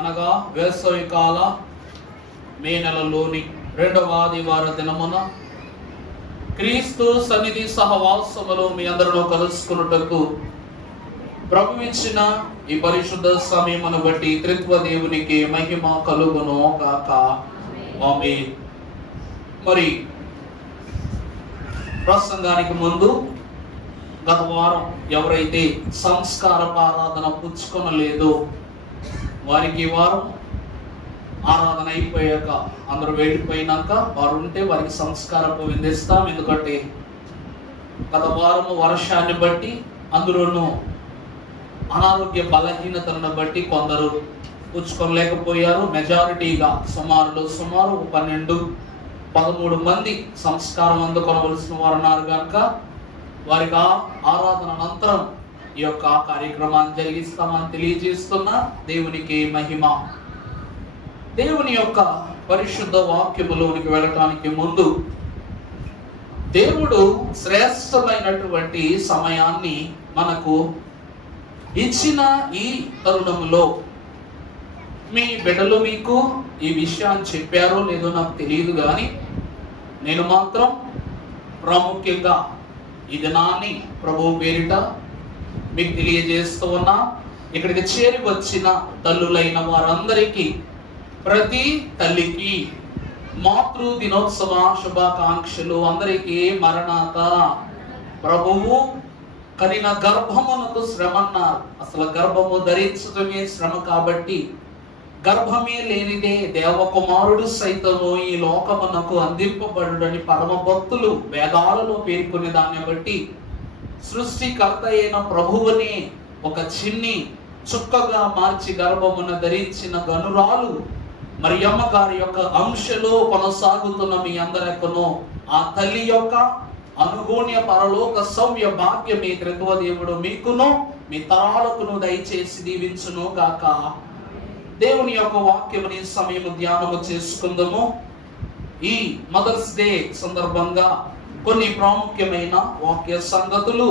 అనగా వేసవి కాల మే నెలలోని 2వ ఆదివార దినమున క్రీస్తు సన్నిధి సహవాసములో మీ అందరిలో కలుసుకున్నటకు ప్రభు ఇచ్చిన ఈ పరిశుద్ధ సమయమును బట్టి త్రిత్వ దేవునికి మహిమ కలుగును గాక. ఆమేన్. మరి ప్రసంగానికి ముందు గత వారం ఎవరైతే సంస్కార ఆరాధన పుచ్చుకొనలేదో వారికి వారం ఆరాధన అయిపోయాక అందరూ వెళ్ళిపోయినాక వారు ఉంటే వారికి సంస్కారపు విందిస్తాం. ఎందుకంటే గత వారము వర్షాన్ని బట్టి అందులోనూ అనారోగ్య బలహీనతలను బట్టి కొందరు పుచ్చుకోలేకపోయారు. మెజారిటీగా సుమారు 12-13 మంది సంస్కారం అందుకొనవలసిన వారు ఉన్నారు కనుక వారికి ఆరాధన అనంతరం ఈ యొక్క కార్యక్రమాన్ని జరిగిస్తామని తెలియజేస్తున్నా. దేవునికి మహిమ. దేవుని యొక్క పరిశుద్ధ వాక్యములోనికి వెళ్ళటానికి ముందు దేవుడు శ్రేష్టమైనటువంటి సమయాన్ని మనకు ఇచ్చిన ఈ తరుణములో మీ బిడ్డలు మీకు ఈ విషయాన్ని చెప్పారో లేదో నాకు తెలియదు, కానీ నేను మాత్రం ప్రాముఖ్యంగా ఈ దినాన్ని ప్రభువు పేరిట మీకు తెలియజేస్తూ ఉన్నా. ఇక్కడికి చేరి వచ్చిన తల్లులైన వారందరికీ, ప్రతి తల్లికి మాతృ దినోత్సవ శుభాకాంక్షలు. అందరికీ మరణాత. ప్రభువు కనిన గర్భమునకు శ్రమ అన్నారు. అసలు గర్భము ధరించడమే శ్రమ కాబట్టి గర్భమే లేనిదే దేవకుమారుడు సైతము ఈ లోకమునకు అందింపబడుడని పరమ భక్తులు వేదాలలో పేర్కొనే దాన్ని బట్టి సృష్టికర్త అయిన ప్రభువుని ఒక చిన్ని చుక్కగా మార్చి గర్భమున ధరించిన గనురాలు మరియమ్మ గారి యొక్క అంశలో కొనసాగుతున్న మీ అందరికను ఆ తల్లి యొక్క అనుగూణ్య పరలోక సౌమ్య భాగ్యమే త్రిత్వ దేవుడు మీకును మీ తరాలకును దయచేసి దీవించును గాక. దేవుని యొక్క వాక్యముని సమయము ధ్యానము చేసుకుందాము. ఈ మదర్స్ డే సందర్భంగా కొన్ని ప్రాముఖ్యమైన వాక్య సంగతులు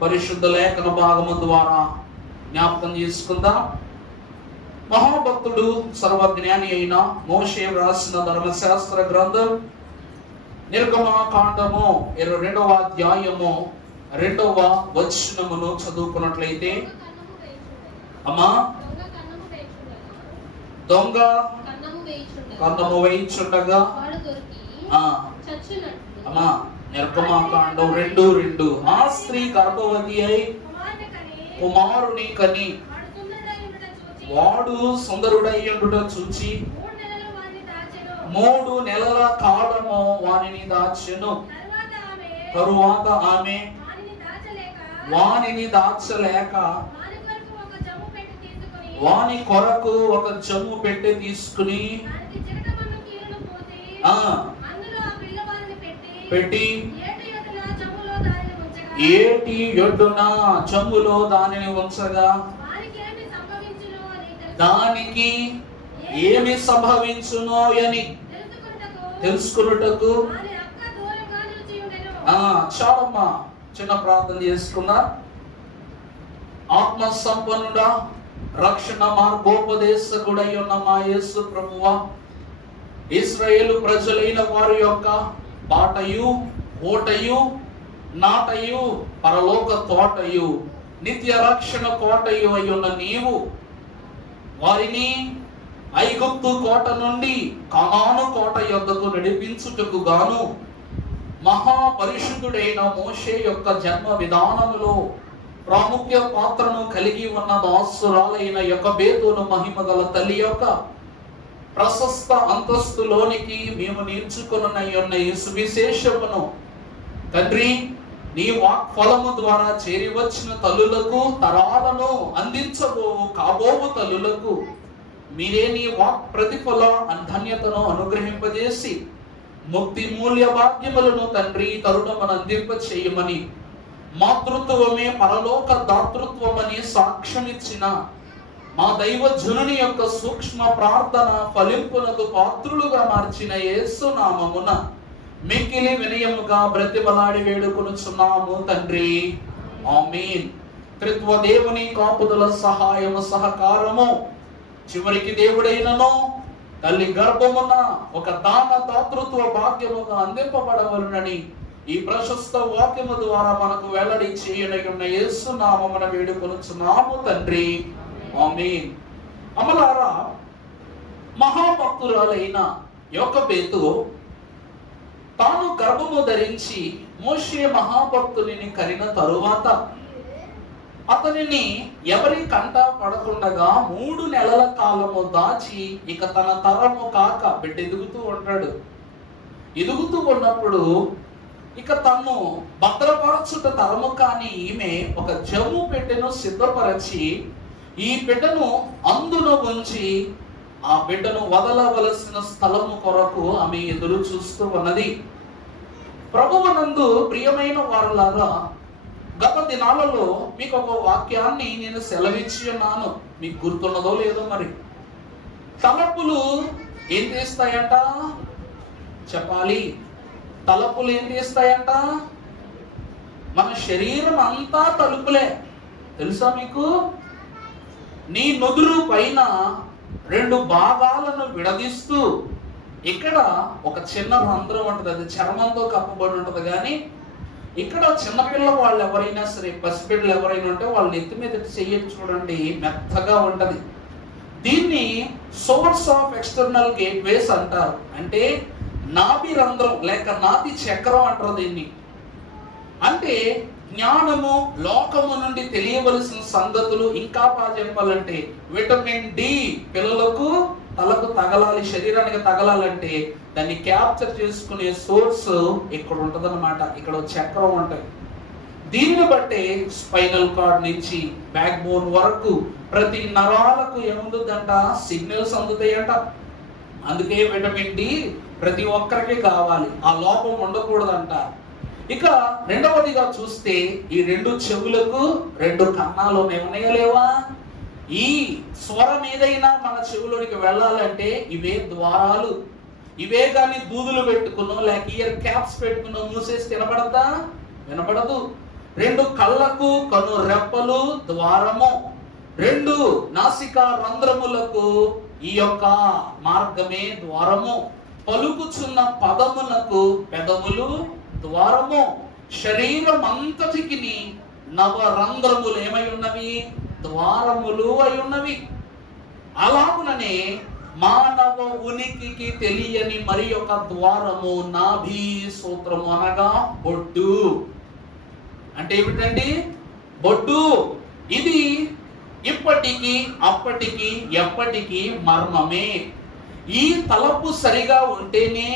పరిశుద్ధ లేఖన భాగము ద్వారా జ్ఞాపకం చేసుకుందాం. మహాభక్తుడు సర్వజ్ఞాని అయిన మోషే వ్రాసిన ధర్మశాస్త్ర గ్రంథం నిర్గమకాండము 22వ అధ్యాయము 2వ వచనమును చదువుకున్నట్లయితే, అమ్మా దొంగ కన్నము వేయించుండగా అమ్మా నిర్గమకాండం 2:2 ఆ స్త్రీ గర్భవతి అయి కుమారుని కని వాడు సుందరుడై ఉండుట చూచి 3 నెలల కాలము వానిని దాచెను. తరువాత ఆమె వానిని దాచలేక వాని కొరకు ఒక జమ్ము పెట్టి తీసుకుని పెట్టి ఏటి యొడ్డున జమ్ములో దానిని ఉంచగా దానికి ఏమి సంభవించునో అని తెలుసుకున్నటకు చాలమ్మా చిన్న ప్రార్థన చేసుకున్నా. ఆత్మ సంపన్నుడా, రక్షణ మార్గోపదేశకుడై ఉన్న మా యేసు ప్రభువా, ఇశ్రాయేలు ప్రజలైన వారి యొక్క బాటయు ఓటయు నాటయు పరలోక తోటయు నిత్య రక్షణ కోటయు అయ్యున్న నీవు వారిని ఐగుప్తు కోట నుండి కనాను కోట యొద్దకు నడిపించుటకు గాను మహాపరిశుద్ధుడైన మోషే యొక్క జన్మ విధానములో ప్రాముఖ్య పాత్రను కలిగి ఉన్న దాసురాలైన యొకోబేతును మహిమగల తల్లి యొక్క ప్రశస్త అంతస్తులోనికి మేము నేర్చుకొనున్న ఈ సువిశేషమును తండ్రి నీ వాక్ఫలము ద్వారా చేరి వచ్చిన తల్లులకు, తరాలను అందించబోవు కాబోవు తల్లులకు మీరే నీ వాక్ ప్రతిఫల ధన్యతను అనుగ్రహింపజేసి ముక్తి మూల్య భాగ్యములను తండ్రి తరుణమును అందింప చేయమని, మాతృత్వమే పరలోక దాతృత్వమని సాక్ష్యమిచ్చిన మా దైవజనుని యొక్క సూక్ష్మ ప్రార్థన ఫలింపునకు పాత్రులుగా మార్చిన యేసు నామమున మిక్కిలి వినయముగా బ్రతిమలాడి వేడుకొనుచున్నాము తండ్రి. ఆమేన్. త్రిత్వ దేవుని కాపుదల సహాయము సహకారము చివరికి దేవుడైనను తల్లి గర్భమున ఒక దాన దాతృత్వ భాగ్యముగా అందింపబడవలనని ఈ ప్రశస్త వాక్యము ద్వారా మనకు వెల్లడి చేయనయున్న యేసు నామమున వేడుకొనుచున్నాము తండ్రి, ఆమేన్. అమలారా, మహాభక్తురాలైన యోకెబెదు తాను గర్భము ధరించి మోషే మహాభక్తుని కరిన తరువాత అతనిని ఎవరి కంట పడకుండగా 3 నెలల కాలము దాచి ఇక తన తరము కాక బిడ్డ ఎదుగుతూ ఉంటాడు. ఎదుగుతూ ఉన్నప్పుడు ఇక తను భద్రపరచుట తరము కాని ఈమె ఒక జమ్ము పెట్టెను సిద్ధపరచి ఈ బిడ్డను అందున ఉంచి ఆ బిడ్డను వదలవలసిన స్థలము కొరకు ఆమె ఎదురు చూస్తూ ఉన్నది. ప్రభువునందు ప్రియమైన వారులారా, గత దినాలలో మీకు ఒక వాక్యాన్ని నేను సెలవిచ్చి ఉన్నాను. మీకు గుర్తున్నదో లేదో మరి. తలపులు ఏం చేస్తాయంట చెప్పాలి. తలపులు ఏం చేస్తాయంట? మన శరీరం అంతా తలుపులే, తెలుసా మీకు? నీ నుదురు పైన 2 భాగాలను విడదీస్తూ ఇక్కడ ఒక చిన్న రంధ్రం ఉంటుంది, అది చర్మంతో కప్పబడి ఉంటుంది. కానీ ఇక్కడ చిన్నపిల్ల వాళ్ళు ఎవరైనా సరే, పసిపిల్లలు ఎవరైనా ఉంటే వాళ్ళ నెత్తి మీద చెయ్యొచ్చు చూడండి, మెత్తగా ఉంటది. దీన్ని సోర్స్ ఆఫ్ ఎక్స్టర్నల్ గేట్వేస్ అంటారు. అంటే నాభి రంధ్రం లేక నాభి చక్రం అంటారు దీన్ని. అంటే జ్ఞానము, లోకము నుండి తెలియవలసిన సంగతులు, ఇంకా బాగా చెప్పాలంటే విటమిన్ డి పిల్లలకు తలకు తగలాలి, శరీరానికి తగలాలంటే దాన్ని క్యాప్చర్ చేసుకునే సోర్స్ ఇక్కడ ఉంటదన్నమాట. ఇక్కడ చక్రం ఉంటాయి. దీన్ని బట్టే స్పైనల్ కార్డ్ నుంచి బ్యాక్ బోన్ వరకు ప్రతి నరాలకు ఏముందంట? సిగ్నల్స్ అందుతాయంట. అందుకే విటమిన్ డి ప్రతి ఒక్కరికి కావాలి, ఆ లోపం ఉండకూడదంట. ఇక రెండవదిగా చూస్తే ఈ 2 చెవులకు 2 కన్నాలు ఉన్నాయా లేవా? ఈ స్వరం ఏదైనా మన చెవులోనికి వెళ్ళాలంటే ఇవే ద్వారాలు. ఇవే కానీ దూదులు పెట్టుకున్నో లేక ఇయర్ క్యాప్స్ పెట్టుకున్నో మూసేసి వినపడదా? వినపడదు. 2 కళ్ళకు కను రెప్పలు ద్వారము, 2 నాసికా రంధ్రములకు ఈ యొక్క మార్గమే ద్వారము, పలుకుచున్న పదములకు పెదవులు ద్వారము, శరీరం అంతటికి నవరంధ్రములు ఏమై ఉన్నవి? ద్వారములు అయి ఉన్నవి. అలాగుననే మానవ ఉనికికి తెలియని మరి ఒక ద్వారము నాభి సూత్రము, అనగా బొడ్డు. అంటే ఏమిటండి? బొడ్డు. ఇది ఇప్పటికీ అప్పటికి ఎప్పటికీ మర్మమే. ఈ తలుపు సరిగా ఉంటేనే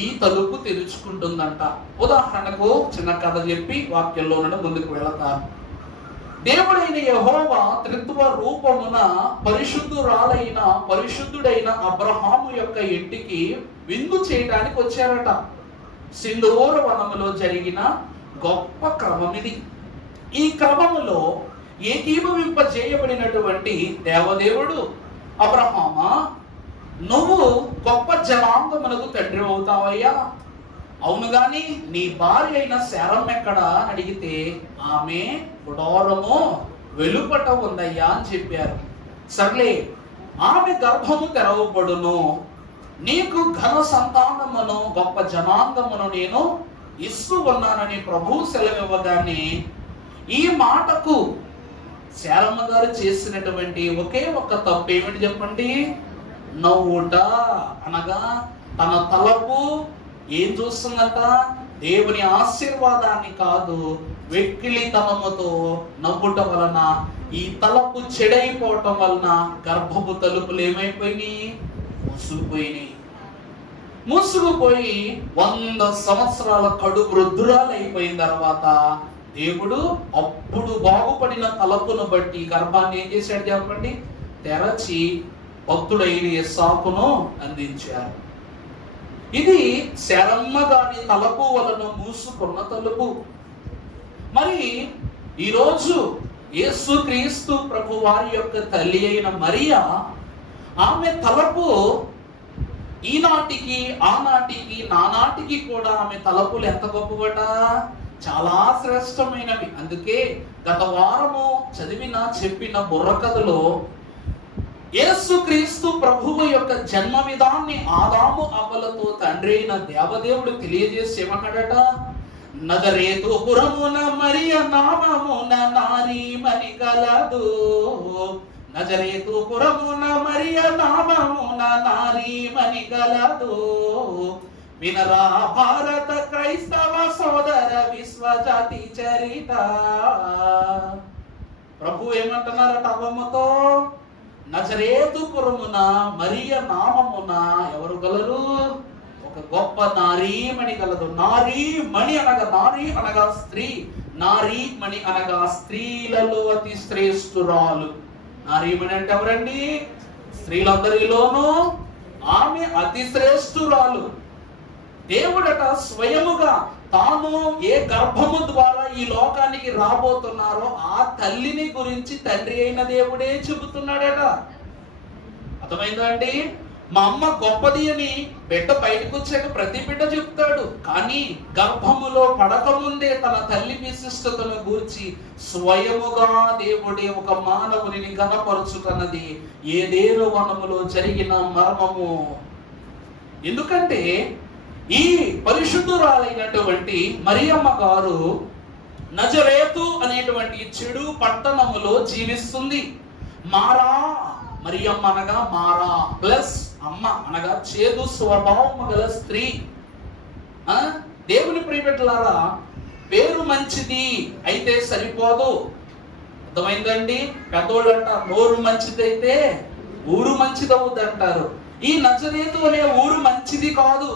ఈ తలుపు తెరుచుకుంటుందంట. ఉదాహరణకు చిన్న కథ చెప్పి వాక్యంలో ముందుకు వెళతాను. దేవుడైన యెహోవా త్రిత్వ రూపమున పరిశుద్ధుడైన అబ్రహాము యొక్క ఇంటికి విందు చేయడానికి వచ్చారట. సింధూర వనములో జరిగిన గొప్ప క్రమం ఇది. ఈ క్రమములో ఏకీభవింపజేయబడినటువంటి దేవదేవుడు, అబ్రహామా, నువ్వు గొప్ప జనాంగమునకు తండ్రి అవుతావయ్యా. అవును గాని నీ భార్య అయిన శారమ్మ ఎక్కడా అని అడిగితే ఆమె గుడారము వెలుపట ఉందయ్యా అని చెప్పారు. సర్లే, ఆమె గర్భము తెరవబడును, నీకు ఘన సంతానమును గొప్ప జనాంగమును నేను ఇస్తూ ఉన్నానని ప్రభు సెలవివ్వగానే ఈ మాటకు శారమ్మ గారు చేసినటువంటి ఒకే ఒక్క తప్పు ఏమిటి చెప్పండి? నవ్వుట. అనగా తన తలపు ఏం చూస్తుందంట? దేవుని ఆశీర్వాదాన్ని కాదు, వెక్కిలితనముతో నవ్వుట వలన ఈ తలపు చెడైపోవటం వలన గర్భపు తలుపులు ఏమైపోయినాయి? మూసుకుపోయి 100 సంవత్సరాల కడు వృద్ధురాలు అయిపోయిన తర్వాత దేవుడు అప్పుడు బాగుపడిన తలపును బట్టి గర్భాన్ని ఏం చేశాడు చెప్పండి? తెరచి భక్తుడైన ఇస్సాకును అందించారు. ఇది శారమ్మ గారి తలుపు వలన మూసుకున్న తలుపు. మరి ఈరోజు యేసుక్రీస్తు ప్రభు వారి యొక్క తల్లి అయిన మరియా, ఆమె తలుపు ఈనాటికి ఆనాటికి నానాటికి కూడా ఆమె తలుపులు ఎంత గొప్పవట? చాలా శ్రేష్టమైనవి. అందుకే గత వారము చెప్పిన బుర్రకథలో యేసుక్రీస్తు ప్రభువు యొక్క జన్మ విధాన్ని ఆదాము అవ్వలతో తండ్రి అయిన దేవదేవుడు తెలియజేసి ఏమన్నాడట? నజరేతు పురమున మరియ నామమున నారీమణి కలదు. నజరేతు పురమున మరియ నామమున నారీమణి కలదు. వినరా భారత క్రైస్తవ సోదర విశ్వజాతి చరిత. ప్రభు ఏమంటున్నారట అవ్వమ్మతో? నజరేతు పురమున మరియ నామమున ఎవరు గలరు? ఒక గొప్ప నారీమణి గలదు. నారీమణి అనగా, నారీ అనగా స్త్రీ, నారీమణి అనగా స్త్రీలలో అతి శ్రేష్ఠురాలు. నారీమణి అంటే ఎవరండి? స్త్రీలందరిలోనూ ఆమె అతి శ్రేష్ఠురాలు. దేవుడట స్వయముగా తాను ఏ గర్భము ద్వారా ఈ లోకానికి రాబోతున్నారో ఆ తల్లిని గురించి తండ్రి అయిన దేవుడే చెబుతున్నాడట. అర్థమైందా అండి? మా అమ్మ గొప్పది అని బిడ్డ బయటకు వచ్చాక ప్రతి బిడ్డ చెప్తాడు. కానీ గర్భములో పడకముందే తన తల్లి విశిష్టతను గూర్చి స్వయముగా దేవుడే ఒక మానవుని గణపరుచుతున్నది ఏదేను వనములో జరిగిన మర్మము. ఎందుకంటే ఈ పరిశుద్ధురాలైనటువంటి మరియమ్మ గారు నజరేతు అనేటువంటి చెడు పట్టణములో జీవిస్తుంది. మారా, మరియమ్మ అనగా మారా ప్లస్ అమ్మ అనగా చేదు స్వభావము గల స్త్రీ. దేవుని ప్రియబిడ్డలారా, పేరు మంచిది అయితే సరిపోదు. అర్థమైందండి? పెద్దోళ్ళంట నోరు మంచిదైతే ఊరు మంచిదవుద్ది అంటారు. ఈ నజరేతు అనే ఊరు మంచిది కాదు.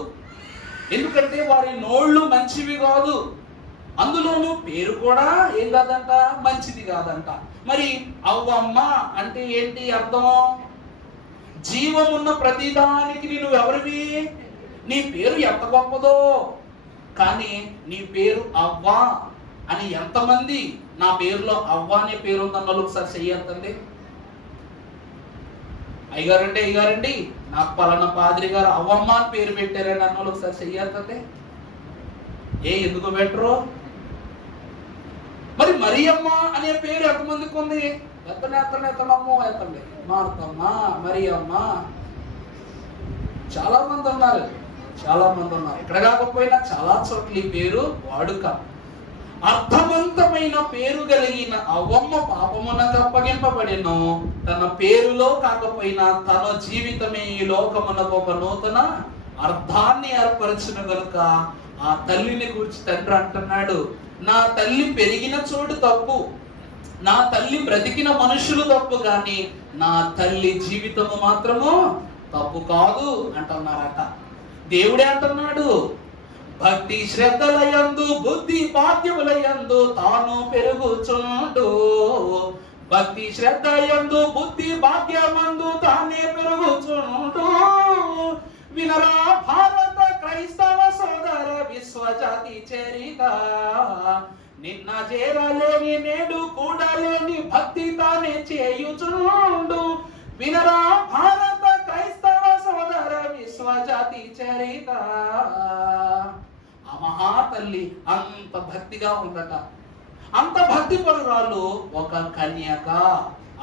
ఎందుకంటే వారి నోళ్ళు మంచివి కాదు. అందులోనూ పేరు కూడా ఏం కాదంట, మంచిది కాదంట. మరి అవ్వమ్మ అంటే ఏంటి అర్థం? జీవమున్న ప్రతిదానికి నువ్వు ఎవరివి? నీ పేరు ఎంత గొప్పదో. కానీ నీ పేరు అవ్వ అని ఎంతమంది నా పేరులో అవ్వ అనే పేరు ఉందన్న ఒకసారి చెయ్యొద్దండి. అయ్యగారండి నాకు పలానా పాద్రి గారు అవ్వమ్మ అని పేరు పెట్టారని అన్న ఒకసారి చెయ్యొద్దండి. ఎందుకు పెట్టరు? మరి మరియమ్మ అనే పేరు ఎంతమందికి ఉంది? ఎత్తనమ్మో ఎత్తండి, మార్తమ్మ, మరియమ్మ, చాలా మంది ఉన్నారు. ఇక్కడ కాకపోయినా చాలా చోట్ల ఈ పేరు వాడుక. అర్థవంతమైన పేరు కలిగిన అవ్వమ్మ పాపమునకు అప్పగింపబడెను. తన పేరులో కాకపోయినా తన జీవితమే ఈ లోకమునకు ఒక నూతన అర్థాన్ని ఏర్పరచును గనుక ఆ తల్లిని గురించి తండ్రి అంటున్నాడు, నా తల్లి పెరిగిన చోటు తప్పు, నా తల్లి బ్రతికిన మనుషులు తప్పు, కానీ నా తల్లి జీవితము మాత్రము తప్పు కాదు అంటున్నారట. దేవుడే అంటున్నాడు, భక్తి శ్రద్ధలయందు బుద్ధి భాగ్యములయందు తాను పెరుగుచుండు. భక్తి శ్రద్ధయందు బుద్ధి భాగ్యమందు తానే పెరుగుచుండు. వినరా భారత క్రైస్తవ సోదర విశ్వజాతి చరిత. నిన్న చేరలేని నేడు కూడలేని భక్తి తానే చేయుచుండు. వినరా భారత క్రైస్తవ సోదర విశ్వజాతి చరిత. ఆ మహాతల్లి అంత భక్తిగా ఉందట. అంత భక్తి పరురాలు ఒక కన్యక.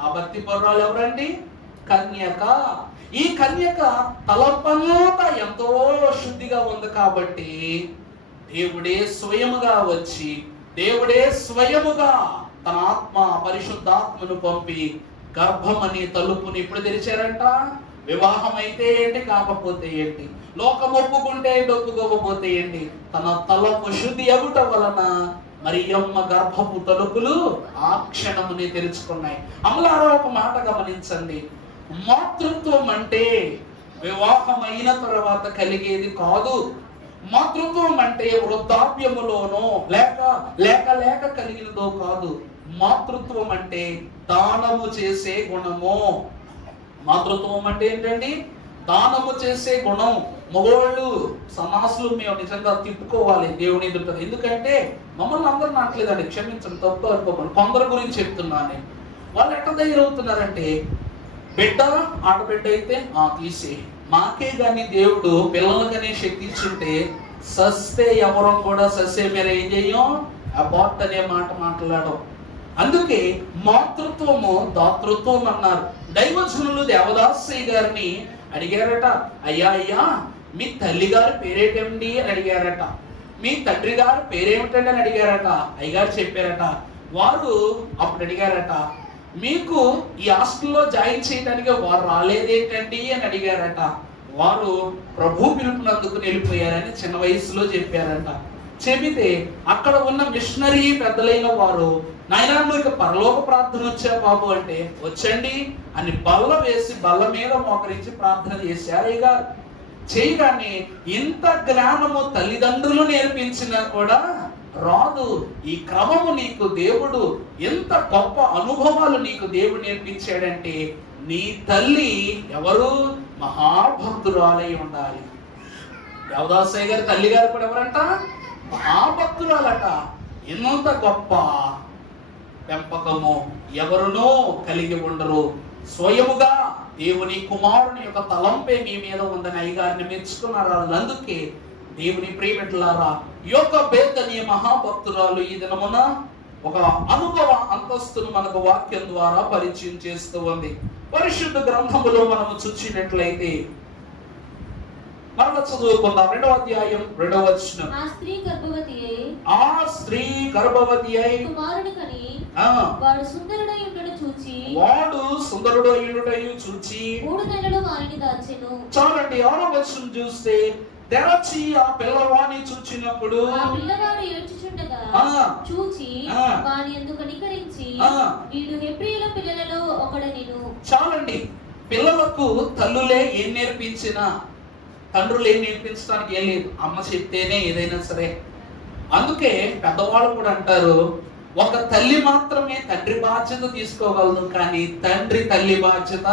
ఆ భక్తి పరురాలు ఎవరండి? కన్యక. ఈ కన్యక తలపంతా ఎంతో శుద్ధిగా ఉంది కాబట్టి దేవుడే స్వయముగా వచ్చి, దేవుడే స్వయముగా తన ఆత్మ పరిశుద్ధాత్మను పంపి గర్భం అనే తలుపుని ఇప్పుడు తెరిచారంట. వివాహం అయితే ఏంటి, కాకపోతే ఏంటి, లోకం ఒప్పుకుంటే ఏంటి, ఒప్పుకోకపోతే ఏంటి, తన తలపు శుద్ధి అగుట వలన మరియమ్మ గర్భపు తలుపులు ఆ క్షణముని తెరుచుకున్నాయి. అమలారా ఒక మాట గమనించండి, మాతృత్వం అంటే వివాహం అయిన తర్వాత కలిగేది కాదు. మాతృత్వం అంటే వృద్ధాప్యములోనో లేక లేక లేక కలిగినదో కాదు. మాతృత్వం అంటే దానము చేసే గుణము. మాతృత్వం అంటే ఏంటండి? దానము చేసే గుణం. మగవాళ్ళు సన్నాసులు మేము నిజంగా తిప్పుకోవాలి దేవుని ఎదుట. ఎందుకంటే మమ్మల్ని అందరూ నాట్లేదండి, క్షమించండి, తప్పు అనుకోకండి, కొందరు గురించి చెప్తున్నాను. వాళ్ళు ఎట్లా తయారవుతున్నారంటే, బిడ్డ ఆడబిడ్డ అయితే తీసే మాకే గాని దేవుడు పిల్లలకనే శక్తి ఇచ్చుంటే సస్తే ఎవరం కూడా సస్తే మీరు ఏం చెయ్యం, అబార్ట్ అనే మాట మాట్లాడడం. అందుకే మాతృత్వము దాతృత్వం అన్నారు. దైవజనులు దేవదాసయ్య గారిని అడిగారట, అయ్యా అయ్యా మీ తల్లి గారి పేరేటండి అని అడిగారట. మీ తండ్రి గారి పేరేమిటండి అని అడిగారట. అయ్యగారు చెప్పారట. వారు అప్పుడు అడిగారట, మీకు ఈ హాస్టల్లో జాయిన్ చేయడానికి వారు రాలేదేంటండి అని అడిగారట. వారు ప్రభు పిలుపునందుకు వెళ్ళిపోయారని చిన్న వయసులో చెప్పారట. చెబితే అక్కడ ఉన్న మిషనరీ పెద్దలైన వారు, నాయనా నువ్వు ఇక పరలోక ప్రార్థన వచ్చా బాబు అంటే, వచ్చండి అని బల్ల వేసి బల్ల మీద మోకరించి ప్రార్థన చేశారు. ఇక చేయగానే ఇంత జ్ఞానము తల్లిదండ్రులు నేర్పించినా కూడా రాదు. ఈ క్రమము నీకు దేవుడు ఎంత గొప్ప అనుభవాలు నీకు దేవుడు నేర్పించాడంటే, నీ తల్లి ఎవరు? మహాభక్తురాలై ఉండాలి. దేవదాసయ్య గారి తల్లి గారు కూడా ఎవరంట? మహాభక్తురాలట. ఎంత గొప్ప పెంపకము ఎవరునో కలిగి ఉండరు. స్వయముగా దేవుని కుమారుని యొక్క తలంపే మీ మీద ఉందని అయ్యగారిని మెచ్చుకున్నారు. అందుకే దేవుని ప్రియమిట్లారా, యోకోబేత్ అనే మహాభక్తురాలు ఈ దినమున ఒక అనుభవ అంతస్తును మనకు వాక్యం ద్వారా పరిచయం చేస్తూ ఉంది. పరిశుద్ధ గ్రంథములో మనము చూసినట్లయితే మరల చదువుకుందాం. 2వ అధ్యాయం 2వ వచనం. ఆ స్త్రీ గర్భవతి అయి కుమారుని కని వాడు సుందరుడై ఉండుటయు చూచి 3 నెలలు వారిని దాచెను. చాలండి. 6వ వచనం చూస్తే, తెరచి ఆ పిల్లవాడిని చూచినప్పుడు ఆ పిల్లవాడు ఏడ్చుచుండగా చూచి వాని యందు కనికరించి వీడు హెబ్రీయుల పిల్లలలో ఒకడనెను. చాలండి. పిల్లలకు తల్లులే ఏం నేర్పించినా, తండ్రులు ఏం నేర్పించడానికి ఏం లేదు. అమ్మ చెప్తేనే ఏదైనా సరే. అందుకే పెద్దవాళ్ళు కూడా అంటారు, ఒక తల్లి మాత్రమే తండ్రి బాధ్యత తీసుకోగలదు, కానీ తండ్రి తల్లి బాధ్యత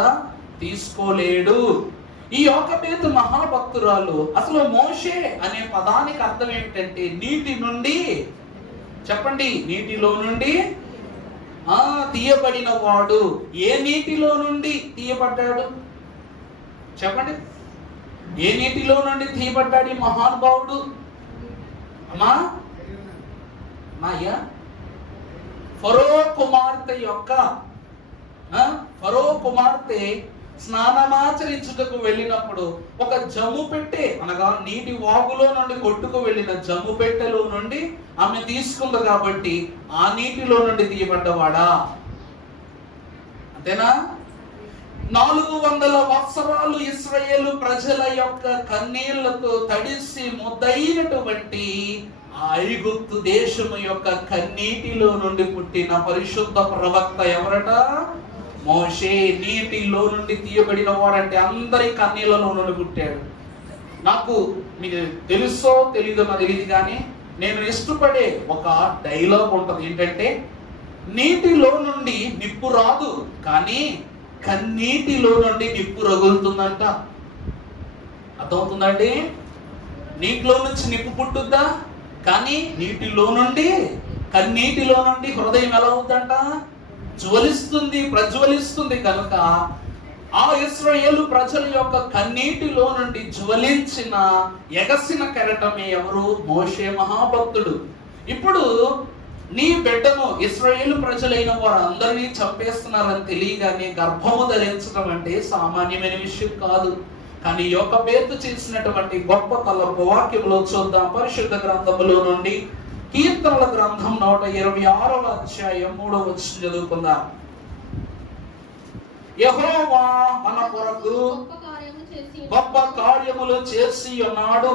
తీసుకోలేడు. ఈ యోకోబేతు మహాభక్తురాలు. అసలు మోషే అనే పదానికి అర్థం ఏమిటంటే నీటి నుండి, చెప్పండి, నీటిలో నుండి తీయబడిన వాడు. ఏ నీటిలో నుండి తీయబడ్డాడు చెప్పండి? ఏ నీటిలో నుండి తీయబడ్డాడు ఈ మహానుభావుడు? అమ్మా అయ్యా, ఫరో కుమార్తె స్నానమాచరించుటకు వెళ్ళినప్పుడు ఒక జమ్ము పెట్టె, అనగా నీటి వాగులో నుండి కొట్టుకు వెళ్ళిన జమ్ము పెట్టెలో నుండి ఆమె తీసుకుంది కాబట్టి ఆ నీటిలో నుండి తీయబడ్డవాడా? అంతేనా? 400 సంవత్సరాలు ఇశ్రాయేలు ప్రజల యొక్క కన్నీళ్లతో తడిసి ముద్దయినటువంటి ఆ ఐగుప్తు దేశము యొక్క కన్నీటిలో నుండి పుట్టిన పరిశుద్ధ ప్రవక్త ఎవరట? మోషే. నీటిలో నుండి తీయబడిన వాడంటే అందరి కన్నీళ్లలో నుండి పుట్టాడు. నాకు మీకు తెలుసో తెలీదో నాకు తెలియదు, కానీ నేను ఇష్టపడే ఒక డైలాగ్ ఉంటుంది. ఏంటంటే, నీటిలో నుండి నిప్పు రాదు, కానీ కన్నీటిలో నుండి నిప్పు రగులుతుందంట. అర్థమవుతుందండి? నీటిలో నుంచి నిప్పు పుట్టుద్దా, కానీ నీటిలో నుండి, కన్నీటిలో నుండి హృదయం ఎలా అవుతుందంట? జ్వలిస్తుంది, ప్రజ్వలిస్తుంది. కనుక ఆ ఇశ్రాయేలు ప్రజల యొక్క కన్నీటిలో నుండి జ్వలించిన ఎగసిన కెరటమే ఎవరు? మోషే మహాభక్తుడు. ఇప్పుడు నీ బిడ్డను ఇశ్రాయేలు ప్రజలైన వారు అందరినీ చంపేస్తున్నారని తెలియగానే గర్భము ధరించడం అంటే సామాన్యమైన విషయం కాదు. కానీ యోకోబేతు చేసినటువంటి గొప్ప తలపు వాక్యంలో చూద్దాం. పరిశుద్ధ గ్రంథములో నుండి కీర్తనల గ్రంథం 126వ అధ్యాయం 3వ వచనం చదువుకుందాం. యెహోవా మన కొరకు గొప్ప కార్యములు చేసి ఉన్నాడు.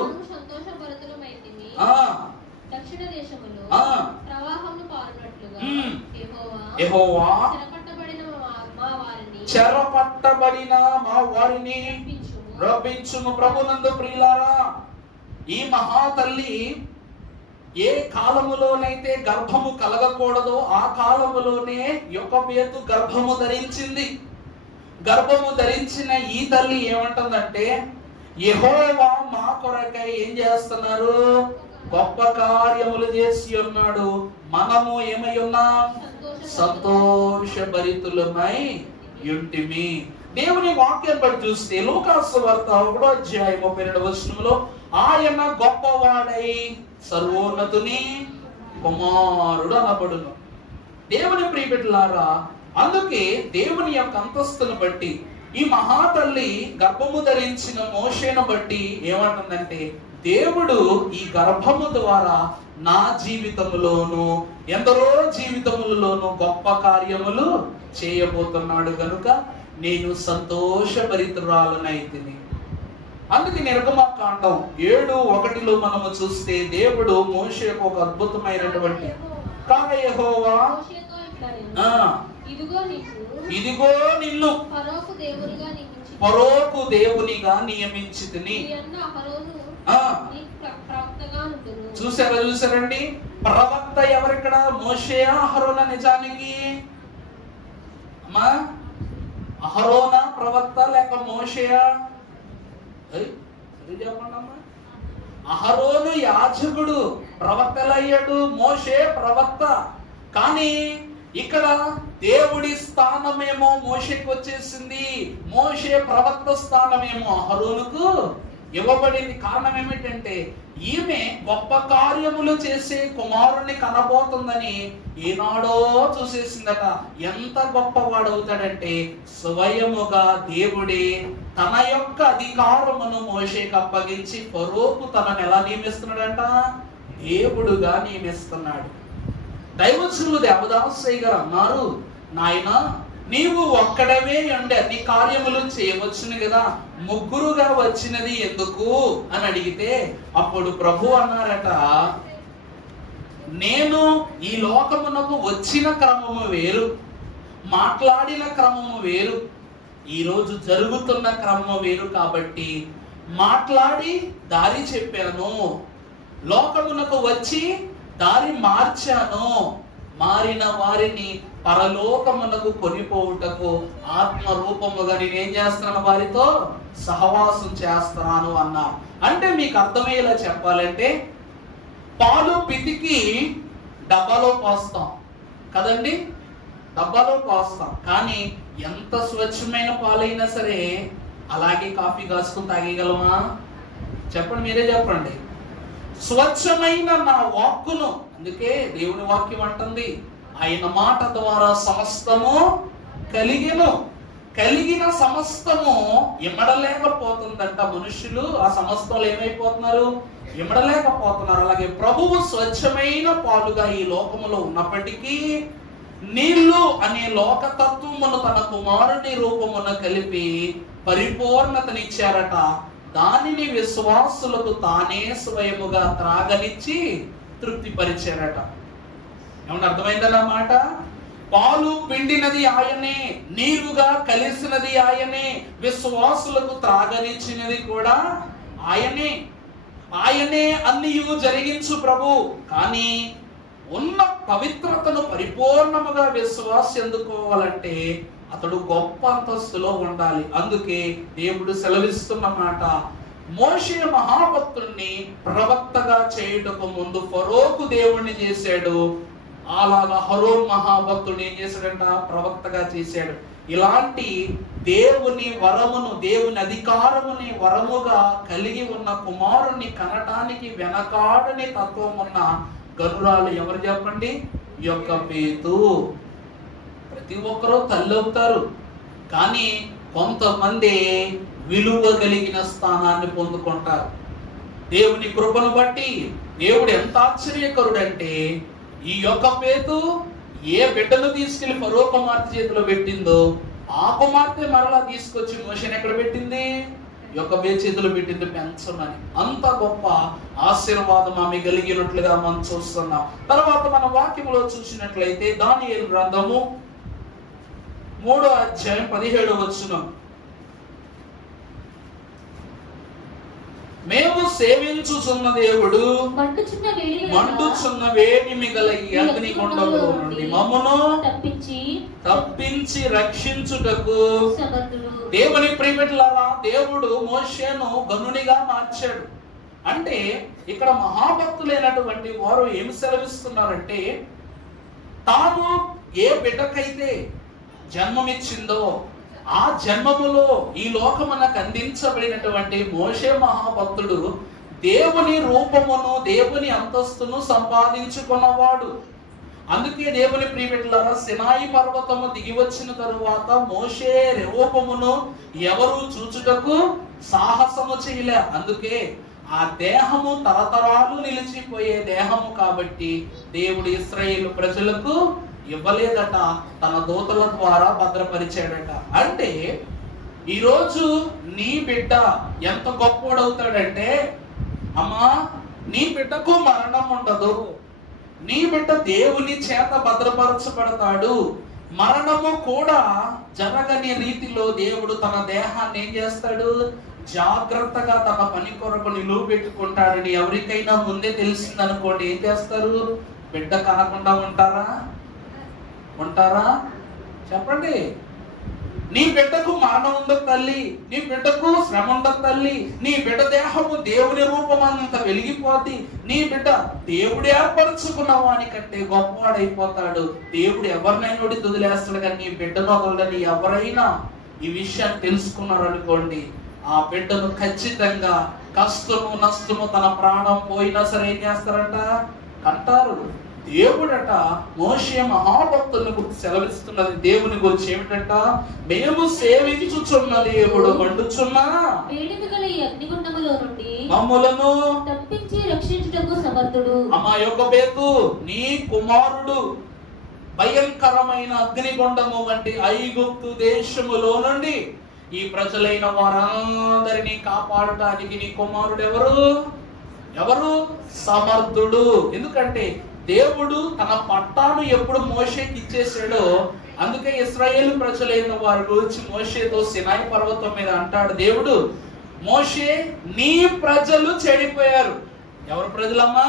దక్షిణ దేశములో ప్రవాహము పారునట్లుగా యెహోవా చెరపట్టబడిన మా వారిని రప్పించుము. ప్రభునందు ప్రియులారా, ఈ మహాతల్లి ఏ కాలములోనైతే గర్భము కలగకూడదో ఆ కాలములోనే యోకోబేతు గర్భము ధరించింది. గర్భము ధరించిన ఈ తల్లి ఏమంటుందంటే, యెహోవా మా కొరకై ఏం చేస్తున్నారు? గొప్ప కార్యములు చేసి ఉన్నాడు. మనము ఏమై ఉన్నాం? సంతోషభరితులమై యుంటిమి. దేవుని వాక్యం బట్టి చూస్తే లూకాసు సువార్త 1వ అధ్యాయం 32వ వచనంలో, ఆయన గొప్పవాడై సర్వోన్నతుని కుమారుడు అనబడును. దేవుని ప్రియబిడ్డలారా, అందుకే దేవుని యొక్క అంతస్తును బట్టి ఈ మహాతల్లి గర్భము ధరించిన మోషేను బట్టి ఏమంటుందంటే, దేవుడు ఈ గర్భము ద్వారా నా జీవితములోను ఎందరో జీవితములలోను గొప్ప కార్యములు చేయబోతున్నాడు గనుక నేను సంతోషభరితురాలనైతిని. అందుకే నిర్గమకాండం 7:1 మనము చూస్తే దేవుడు మోషేకు ఒక అద్భుతమైనటువంటి కాగా యెహోవా ఇదిగో నిన్ను ఫరోకు దేవునిగా నియమించితిని. చూసారండి, ప్రవక్త ఎవరిక్కడ? మోషేయా అహరోనా? నిజానికి అమ్మా, అహరోనా ప్రవక్త లేక మోషేయా? చెప్పండి అమ్మా. అహరోను యాజకుడు, ప్రవక్త ఎలా అయ్యాడు? మోషే ప్రవక్త. కానీ ఇక్కడ దేవుడి స్థానమేమో మోషేకి వచ్చేసింది, మోషే ప్రవక్త స్థానమేమో అహరోనుకు ఇవ్వబడింది. కారణం ఏమిటంటే, ఈమె గొప్ప కార్యములు చేసే కుమారుణ్ణి కనబోతుందని ఈనాడో చూసేసిందట. ఎంత గొప్పవాడవుతాడంటే, స్వయముగా దేవుడే తన యొక్క అధికారమును మోషేకి అప్పగించి ఫరోకు తనను ఎలా నియమిస్తున్నాడంట? దేవుడుగా నియమిస్తున్నాడు. దైవజనులు దేవదాసయ్య గారు అన్నారు, నాయన నీవు ఒక్కడవే ఉండి అన్ని కార్యములు చేయవచ్చును కదా, ముగ్గురుగా వచ్చినది ఎందుకు అని అడిగితే, అప్పుడు ప్రభు అన్నారట, నేను ఈ లోకమునకు వచ్చిన క్రమము వేరు, మాట్లాడిన క్రమము వేరు, ఈ రోజు జరుగుతున్న క్రమము వేరు. కాబట్టి మాట్లాడి దారి చెప్పాను, లోకమునకు వచ్చి దారి మార్చాను, మారిన వారిని పరలోకమునకు కొనిపోవుటకు ఆత్మ రూపముగా నేనేం చేస్తున్నాను? వారితో సహవాసం చేస్తున్నాను అన్నా. అంటే మీకు అర్థమయ్యేలా చెప్పాలంటే, పాలు పితికి డబ్బాలో పోస్తాం కదండి, డబ్బాలో పోస్తాం. కానీ ఎంత స్వచ్ఛమైన పాలైనా సరే అలాగే కాఫీ కాసుకుని తాగేయగలమా? చెప్పండి, మీరే చెప్పండి. స్వచ్ఛమైన నా వాక్కును, అందుకే దేవుని వాక్యం అంటుంది, ఆయన మాట ద్వారా సమస్తము కలిగిన సమస్తము ఇమ్మడలేకపోతుందంట. మనుషులు ఆ సమస్తంలో ఏమైపోతున్నారు? ఇమ్మడలేకపోతున్నారు. అలాగే ప్రభువు స్వచ్ఛమైన పాలుగా ఈ లోకములో ఉన్నప్పటికీ నీళ్లు అనే లోకతత్వమును తన కుమారుని రూపమున కలిపి పరిపూర్ణతనిచ్చారట. దానిని విశ్వాసులకు తానే స్వయముగా త్రాగనిచ్చి తృప్తిపరిచారట. ఏమన్నా అర్థమైందన్నమాట? పాలు పిండినది ఆయనే, నీరుగా కలిసినది ఆయనే, విశ్వాసులకు త్రాగనిచ్చినది కూడా ఆయనే. ఆయనే అన్నియు జరిగించు ప్రభు. కానీ ఉన్న పవిత్రతను పరిపూర్ణముగా విశ్వాసం ఎందుకోవాలంటే అతడు గొప్ప అంతస్తులో ఉండాలి. అందుకే దేవుడు సెలవిస్తున్న మాట, మోషే మహాభక్తుడిని ప్రవక్తగా చేయుటకు ముందు ఫరోకు దేవుణ్ణి చేశాడు, అలాగా అహరోన్ మహాభక్తుడిని ఏం చేశాడంట? ప్రవక్తగా చేశాడు. ఇలాంటి దేవుని వరమును, దేవుని అధికారముని వరముగా కలిగి ఉన్న కుమారుణ్ణి కనటానికి వెనకాడని తత్వం ఉన్న గనురాలు ఎవరు చెప్పండి? యొక్కబేతు. ప్రతి ఒక్కరూ తల్లి అవుతారు, కానీ కొంతమంది విలువ కలిగిన స్థానాన్ని పొందుకుంటారు. దేవుని కృపను బట్టి దేవుడు ఎంత ఆశ్చర్యకరుడంటే, ఈ యొక్కబేతు ఏ బిడ్డను తీసుకెళ్లి ఫరో కుమార్తె చేతిలో పెట్టిందో ఆ కుమార్తె మరలా తీసుకొచ్చి మోషేని ఎక్కడ పెట్టింది? యొక్కబేతు చేతిలో పెట్టింది పెంచమని. అంత గొప్ప ఆశీర్వాదం ఆమె కలిగినట్లుగా మనం చూస్తున్నాం. తర్వాత మన వాక్యంలో చూసినట్లయితే దానియేలు గ్రంథము 3వ అధ్యాయం 17వ వచనం, మేము సేవించుచున్న దేవుడు మండుచున్న వేడిమి గల ఈ అగ్నిగుండములో నుండి మమ్మును తప్పించి రక్షించుటకు. దేవుని ప్రియబిడ్డలారా, దేవుడు మోషేను గనునిగా మార్చాడు. అంటే ఇక్కడ మహాభక్తులైనటువంటి వారు ఏమి సెలవిస్తున్నారంటే, తాను ఏ బిడ్డకైతే జన్మమిచ్చిందో ఆ జన్మములో ఈ లోకమునకు అందించబడినటువంటి మోషే మహాభక్తుడు దేవుని రూపమును, దేవుని అంతస్తును సంపాదించుకున్నవాడు. అందుకే దేవుని ప్రియబిడ్డలారా, సినాయి పర్వతము దిగి వచ్చిన తరువాత మోషే రూపమును ఎవరు చూచుటకు సాహసము చేయలే. అందుకే ఆ దేహము తరతరాలు నిలిచిపోయే దేహము కాబట్టి దేవుడు ఇశ్రాయేలు ప్రజలకు ఇవ్వలేదట, తన దూతల ద్వారా భద్రపరిచాడట. అంటే ఈరోజు నీ బిడ్డ ఎంత గొప్పోడవుతాడంటే, అమ్మా నీ బిడ్డకు మరణం ఉండదు, నీ బిడ్డ దేవుని చేత భద్రపరచబడతాడు. మరణము కూడా జరగని రీతిలో దేవుడు తన దేహాన్ని ఏం చేస్తాడు, జాగ్రత్తగా తన పని కొరకు నిలువ పెట్టుకుంటాడని ఎవరికైనా ముందే తెలిసిందనుకోండి, ఏం చేస్తారు? బిడ్డ కనకుండా ఉంటారా? చెప్పండి. నీ బిడ్డకు మరణం ఉండదు తల్లి, నీ బిడ్డకు శ్రమ ఉండదు తల్లి, నీ బిడ్డ దేహము దేవుని రూపమంత వెలిగిపోద్ది, నీ బిడ్డ దేవుడు ఏర్పరచుకున్న వానికంటే గొప్పవాడైపోతాడు. దేవుడు ఎవరినైనా వదిలేస్తాడు, కానీ నీ బిడ్డను వదలని ఎవరైనా ఈ విషయాన్ని తెలుసుకున్నారనుకోండి, ఆ బిడ్డను ఖచ్చితంగా కష్టము నష్టము తన ప్రాణం పోయినా సరే ఏం చేస్తారంట, అంటారు. దేవుడట మోషే మహాభక్తులను గురించి సెలవిస్తున్నది. దేవుని గురించి ఏమిటంట, మేము సేవించుచున్న దేవుడు మండుచున్న అగ్నిగుండములో నుండి మమ్ములను తప్పించి రక్షించుటకు సమర్థుడు. అమ్మా యొక్కబేతు, నీ కుమారుడు భయంకరమైన అగ్నిగుండము వంటి ఐగుప్తు దేశములో నుండి ఈ ప్రజలైన వారందరినీ కాపాడటానికి నీ కుమారుడు ఎవరు సమర్థుడు. ఎందుకంటే దేవుడు తన పట్టాను ఎప్పుడు మోషేకి ఇచ్చేసాడో, అందుకే ఇశ్రాయేలు ప్రజలైన వారి గురించి మోషేతో సినాయి పర్వతం మీద అంటాడు దేవుడు, మోషే నీ ప్రజలు చెడిపోయారు. ఎవరు ప్రజలమ్మా?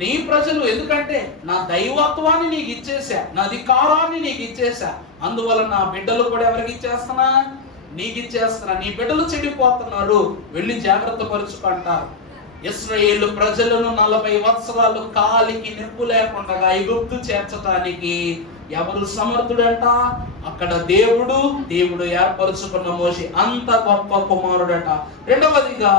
నీ ప్రజలు. ఎందుకంటే నా దైవత్వాన్ని నీకు ఇచ్చేసా, నా అధికారాన్ని నీకు ఇచ్చేసా, అందువల్ల నా బిడ్డలు కూడా ఎవరికి ఇచ్చేస్తున్నా? నీకు ఇచ్చేస్తున్నా. నీ బిడ్డలు చెడిపోతున్నారు, వెళ్ళి జాగ్రత్త పరుచుకుంటారు. ఇశ్రాయేలు ప్రజలను 40 సంవత్సరాలు కాలికి నిప్పు లేకుండా ఐగుప్తు చేర్చడానికి ఎవరు సమర్థుడంట? అక్కడ దేవుడు ఏర్పరుచుకున్న మోషే అంత గొప్ప కుమారుడట. రెండవదిగా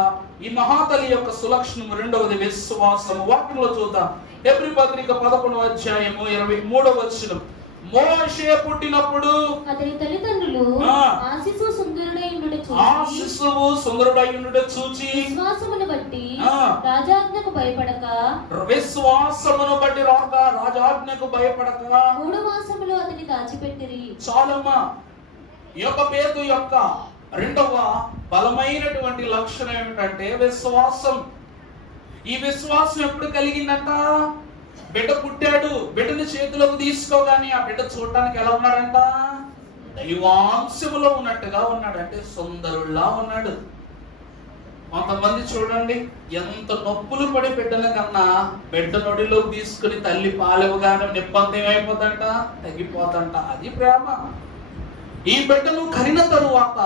ఈ మహాతలి యొక్క సులక్షణము, రెండవది విశ్వాసము. వాక్యంలో చూద్దాం. హెబ్రీ పత్రిక 11వ అధ్యాయము 23వ వచనం. మోషే పుట్టినప్పుడు అతని తల్లిదండ్రులు ఆశిస్సు సుందరుడై ఉండుట చూచి విశ్వాసమును బట్టి రాజాజ్ఞకు భయపడక 3 మాసములు అతని దాచిపెట్టిరి. చాలమ్మా. యొక్కబేతు యొక్క రెండవ బలమైనటువంటి లక్షణం ఏమిటంటే విశ్వాసం. ఈ విశ్వాసం ఎప్పుడు కలిగిందంట? బిడ్డ పుట్టాడు, బిడ్డని చేతిలోకి తీసుకోగానే ఆ బిడ్డ చూడటానికి ఎలా ఉన్నాడంట? దైవాంశములో ఉన్నట్టుగా ఉన్నాడు, అంటే సుందరుల్లా ఉన్నాడు. కొంతమంది చూడండి, ఎంత నొప్పులు పడి బిడ్డల కన్నా బిడ్డ నొడిలోకి తీసుకుని తల్లి పాలవగానే నిప్పంతం ఏమైపోతుందంట, తగ్గిపోతుంట. అది ప్రేమ. ఈ బిడ్డను కనిన తరువాత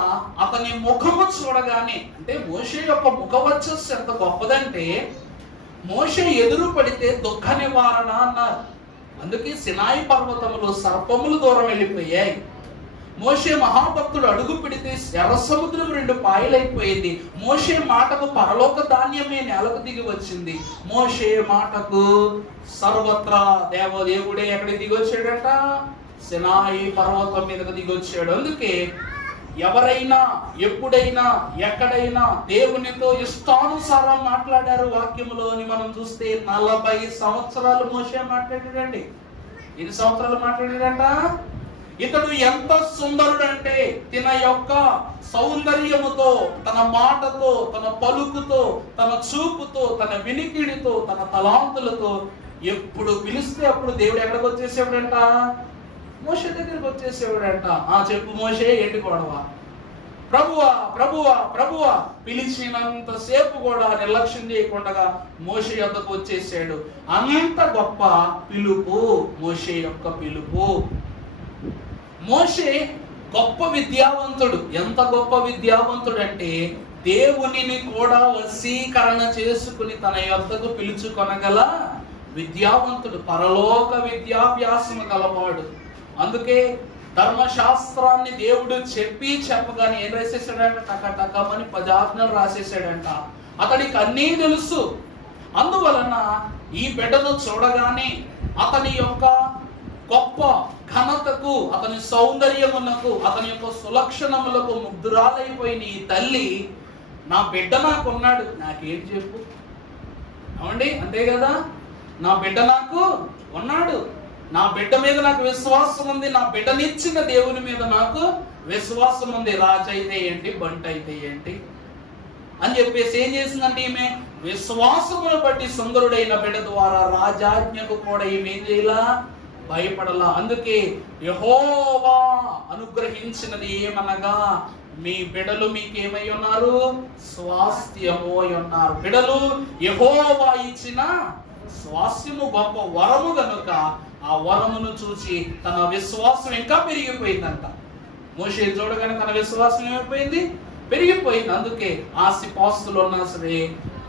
అతని ముఖము చూడగానే, అంటే మోషే యొక్క ముఖ వచ్చస్సు ఎంత గొప్పదంటే, మోషే ఎదురు పడితే దుఃఖ నివారణ అన్నారు. అందుకే సినాయి పర్వతములో సర్పములు దూరం వెళ్ళిపోయాయి. మోషే మహాభక్తుడు అడుగు పెడితే ఎర్ర సముద్రం 2 పాయలైపోయింది. మోషే మాటకు పరలోక ధాన్యమే నేలకు దిగి వచ్చింది. మోషే మాటకు సర్వత్రా దేవుడే ఎక్కడికి దిగి వచ్చాడట? సినాయి పర్వతం మీదకు దిగి వచ్చాడు. అందుకే ఎవరైనా ఎప్పుడైనా ఎక్కడైనా దేవునితో ఇష్టానుసారం మాట్లాడారు వాక్యములోని మనం చూస్తే 40 సంవత్సరాలు మోషే మాట్లాడాడండి. ఎన్ని సంవత్సరాలు మాట్లాడాడంట? ఇతడు ఎంత సుందరుడంటే తన యొక్క సౌందర్యముతో, తన మాటతో, తన పలుకుతో, తన చూపుతో, తన వినికిడితో, తన తలాంతులతో ఎప్పుడు పిలిస్తే అప్పుడు దేవుడు ఎక్కడికి వచ్చేసేవాడంట? మోషే దగ్గరికి వచ్చేసేవాడంట. చెప్పు మోషే, ఏంటి గొడవ? ప్రభువా ప్రభువా ప్రభువా పిలిచినంత సేపు కూడా నిర్లక్ష్యం చేయకుండా మోషే యొద్దకు వచ్చేసాడు. అంత గొప్ప పిలుపు మోషే యొక్క పిలుపు. మోషే గొప్ప విద్యావంతుడు. ఎంత గొప్ప విద్యావంతుడు అంటే దేవునిని కూడా వశీకరణ చేసుకుని తన యొద్దకు పిలుచుకొనగల విద్యావంతుడు, పరలోక విద్యాభ్యాసము గలవాడు. అందుకే ధర్మశాస్త్రాన్ని దేవుడు చెప్పగానే ఏం రాసేసాడంట? టకటకమని 10 ఆజ్ఞలు రాసేసాడంట. అతడికి అన్నీ తెలుసు. అందువలన ఈ బిడ్డను చూడగానే అతని యొక్క గొప్ప ఘనతకు, అతని సౌందర్యమునకు, అతని యొక్క సులక్షణములకు ముగ్ధురాలైపోయిన ఈ తల్లి, నా బిడ్డ నాకున్నాడు, నాకేం చెప్పు అవండి, అంతే కదా. నా బిడ్డ నాకు ఉన్నాడు, నా బిడ్డ మీద నాకు విశ్వాసం ఉంది, నా బిడ్డనిచ్చిన దేవుని మీద నాకు విశ్వాసం ఉంది. రాజు అయితే ఏంటి, బంట అయితే ఏంటి అని చెప్పేసి ఏం చేసిందంటే ఈమె విశ్వాసమును బట్టి సుందరుడైన బిడ్డ ద్వారా రాజాజ్ఞకు కూడా ఈమె ఏం చేయాల, భయపడలా. అందుకే యెహోవా అనుగ్రహించినది ఏమనగా మీ బిడ్డలు మీకేమై ఉన్నారు, స్వాస్థ్యము అయి ఉన్నారు. బిడ్డలు యెహోవా ఇచ్చిన స్వాస్థ్యము, గొప్ప వరము గనుక ఆ వరమును చూసి తన విశ్వాసం ఇంకా పెరిగిపోయిందంట. మోషే చూడగానే తన విశ్వాసం ఏమైపోయింది, పెరిగిపోయింది. అందుకే ఆస్తిపాస్తులు ఉన్నా సరే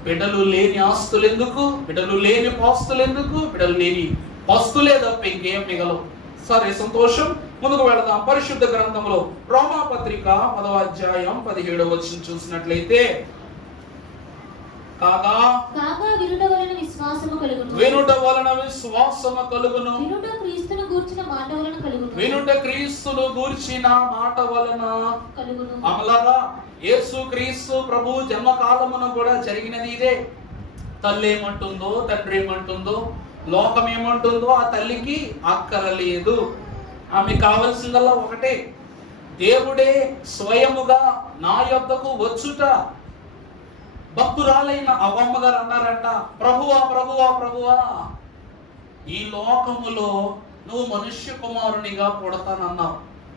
బిడ్డలు లేని ఆస్తులు ఎందుకు, బిడ్డలు లేని పాస్తులు ఎందుకు, బిడ్డలు లేని పస్తులే తప్ప ఇంకేం మిగలవు. సరే, సంతోషం. ముందుకు వెళదాం. పరిశుద్ధ గ్రంథంలో రోమాపత్రిక 10వ అధ్యాయం 17వ వచనం చూసినట్లయితే, కాగా వినుట వలన విశ్వాసము కలుగును, వినుట వలన విశ్వాసము కలుగును, వినుట క్రీస్తును గూర్చిన మాట వలన కలుగును, వినుట క్రీస్తును గూర్చిన మాట వలన కలుగును. అమలరా యేసు క్రీస్తు ప్రభు జన్మకాలమున కూడా జరిగినది ఇదే. తల్లి ఏమంటుందో, తండ్రి ఏమంటుందో, లోకం ఏమంటుందో ఆ తల్లికి అక్కరలేదు. ఆమె కావలసిందల్లా ఒకటే, దేవుడే స్వయముగా నా యొద్దకు వచ్చుట. భక్తురాలైన అవ్వమ్మ గారు అన్నారంట, ప్రభువా ప్రభువా ప్రభువా, ఈ లోకములో నువ్వు మనుష్య కుమారునిగా పుడతానన్నావు.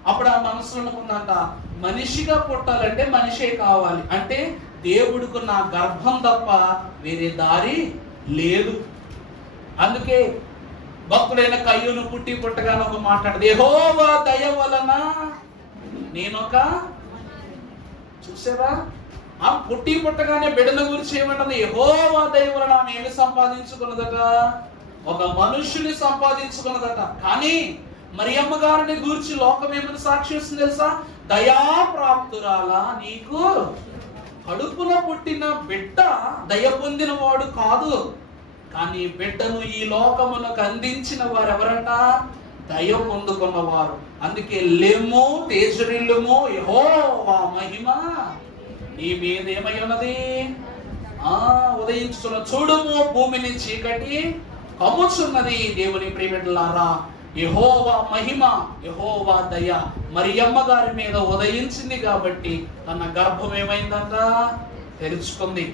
అప్పుడు ఆ మనసులో అనుకుందంట, మనిషిగా పుట్టాలంటే మనిషే కావాలి, అంటే దేవుడికి నా గర్భం తప్ప వేరే దారి లేదు. అందుకే భక్తుడైన కయ్యూను పుట్టగానే ఒక మాట్లాడదు, యెహోవా దయ వలన నేనొక, చూసారా, ఆ పుట్టగానే బిడ్డల గురించి ఏమంటుంది, యెహోవా దయ వలన ఆమె ఏమి సంపాదించుకున్నదట, ఒక మనుష్యుని సంపాదించుకున్నదట. కానీ మరియమ్మ గారిని గురించి లోకం ఏమని సాక్షిస్తుంది తెలుసా, దయాప్రాప్తురాలా, నీకు కడుపున పుట్టిన బిడ్డ దయ పొందిన వాడు కాదు, కానీ బిడ్డను ఈ లోకమునకు అందించిన వారు ఎవరంట, దయ పొందుకున్నవారు. అందుకే లెమ్ము తేజరిల్లుము, యెహోవా మహిమ నీ మీద ఏమై ఉన్నది, ఉదయించుతున్న చూడుము, భూమిని చీకటి కమ్ముచున్నది. దేవుని ప్రియబిడ్డలారా, యెహోవా మహిమ, యెహోవా దయ మరియమ్మ గారి మీద ఉదయించింది కాబట్టి తన గర్భం ఏమైందంట, తెరుచుకుంది.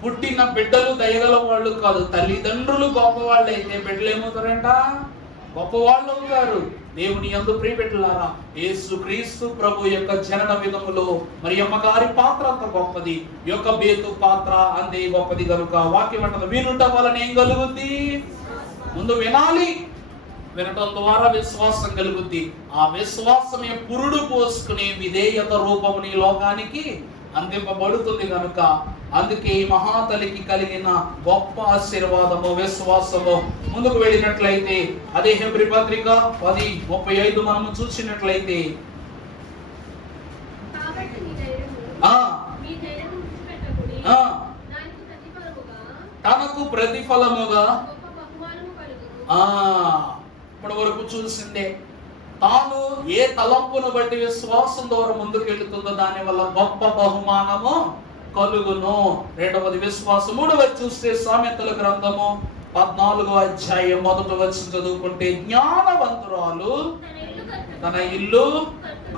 పుట్టిన బిడ్డలు దయగల వాళ్ళు కాదు, తల్లిదండ్రులు గొప్పవాళ్ళు అయితే బిడ్డలు ఏమవుతారంట, గొప్పవాళ్ళు అవుతారు. దేవుని యందు ప్రియబిడ్డలారా, యేసు క్రీస్తు ప్రభు యొక్క జనన విధములో మరియమ్మ గారి పాత్ర అంత గొప్పది, యొక్క బేతు పాత్ర అంతే గొప్పది కనుక వాక్యం అంటది, వినుట వలన ఏం కలుగుద్ది, ముందు వినాలి, వినటం ద్వారా విశ్వాసం కలుగుద్ది. ఆ విశ్వాసమే పురుడు పోసుకునే విధేయత రూపముని లోకానికి అందింపబడుతుంది కనుక అందుకే ఈ మహాతలికి కలిగిన గొప్ప ఆశీర్వాదము విశ్వాసము. ముందుకు వెళ్ళినట్లయితే అదే హెబ్రీ పత్రిక 10:35 మనము చూసినట్లయితే, తనకు ప్రతిఫలముగా ఇప్పటి వరకు చూసిందే, తాను ఏ తలంపును బట్టి విశ్వాసం ద్వారా ముందుకు వెళుతుందో దాని వల్ల గొప్ప బహుమానము కలుగును. రెండవది విశ్వాసం. మూడవది చూస్తే సామెతల గ్రంథము 14వ అధ్యాయం 1వ వచనం చదువుకుంటే, జ్ఞానవంతురాలు తన ఇల్లు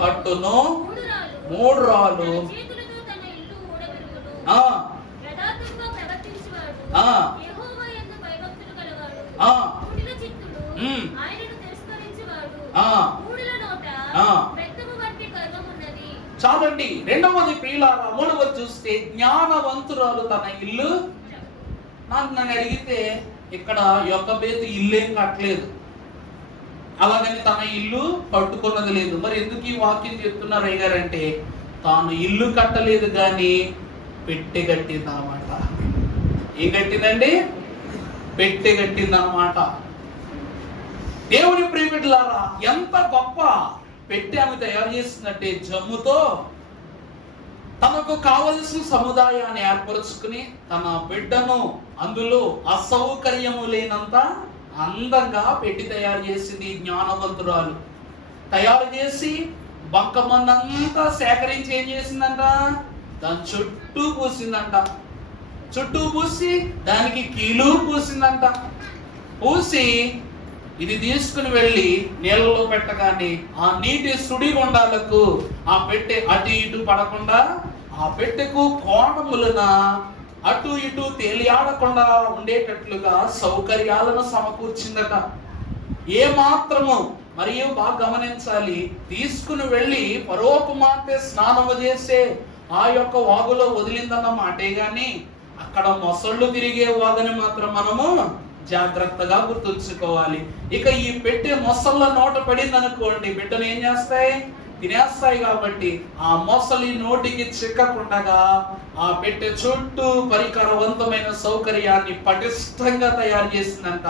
కట్టును, మూఢురాలు చాలండి. రెండవది ప్రియులారా, మూడవది చూస్తే జ్ఞానవంతురాలు తన ఇల్లు. నన్ను అడిగితే ఇక్కడ యొక్కబేతు ఇల్లేం కట్టలేదు, అలాగని తన ఇల్లు కట్టుకున్నది లేదు. మరి ఎందుకు ఈ వాక్యం చెప్తున్నారు అయ్యారంటే, తాను ఇల్లు కట్టలేదు కానీ పెట్టె కట్టింది అనమాట. ఏం కట్టిందండి? పెట్టె కట్టింది అనమాట. దేవుని ప్రియబిడ్డలారా, ఎంత గొప్ప పెట్టె ఆమె తయారు చేస్తుందంటే, జమ్ముతో తనకు కావలసిన సముదాయాన్ని ఏర్పరుచుకుని తన బిడ్డను అందులో అసౌకర్యము లేనంత అందంగా పెట్టి తయారు చేసింది జ్ఞానవంతురాలు. తయారు చేసి బంకమన్నంతా సేకరించి ఏం చేసిందంట, దాని చుట్టూ పూసిందంట. చుట్టూ పూసి దానికి కీలు పూసిందంట. పూసి ఇది తీసుకుని వెళ్ళి నీళ్ళలో పెట్టగానే ఆ నీటి సుడిగుండాలకు ఆ పెట్టె అటు ఇటు పడకుండా, ఆ పెట్టెకు కోణములన అటు ఇటు తేలియాడకుండా ఉండేటట్లుగా సౌకర్యాలను సమకూర్చిందట. ఏ మాత్రము, మరియు బాగా గమనించాలి, తీసుకుని వెళ్ళి ఫరో కుమార్తె స్నానము చేసే ఆ యొక్క వాగులో వదిలిందన్న మాటే గాని అక్కడ మొసళ్ళు తిరిగే వాగుని మాత్రం మనము జాగ్రత్తగా గుర్తుంచుకోవాలి. ఇక ఈ పెట్టె మొసళ్ళ నోట పడింది అనుకోండి, బిడ్డను ఏం చేస్తాయి, తినేస్తాయి. కాబట్టి ఆ మొసలి నోటికి చిక్కకుండగా ఆ పెట్టె చుట్టూ పరికరవంతమైన సౌకర్యాన్ని పటిష్టంగా తయారు చేసిందంట.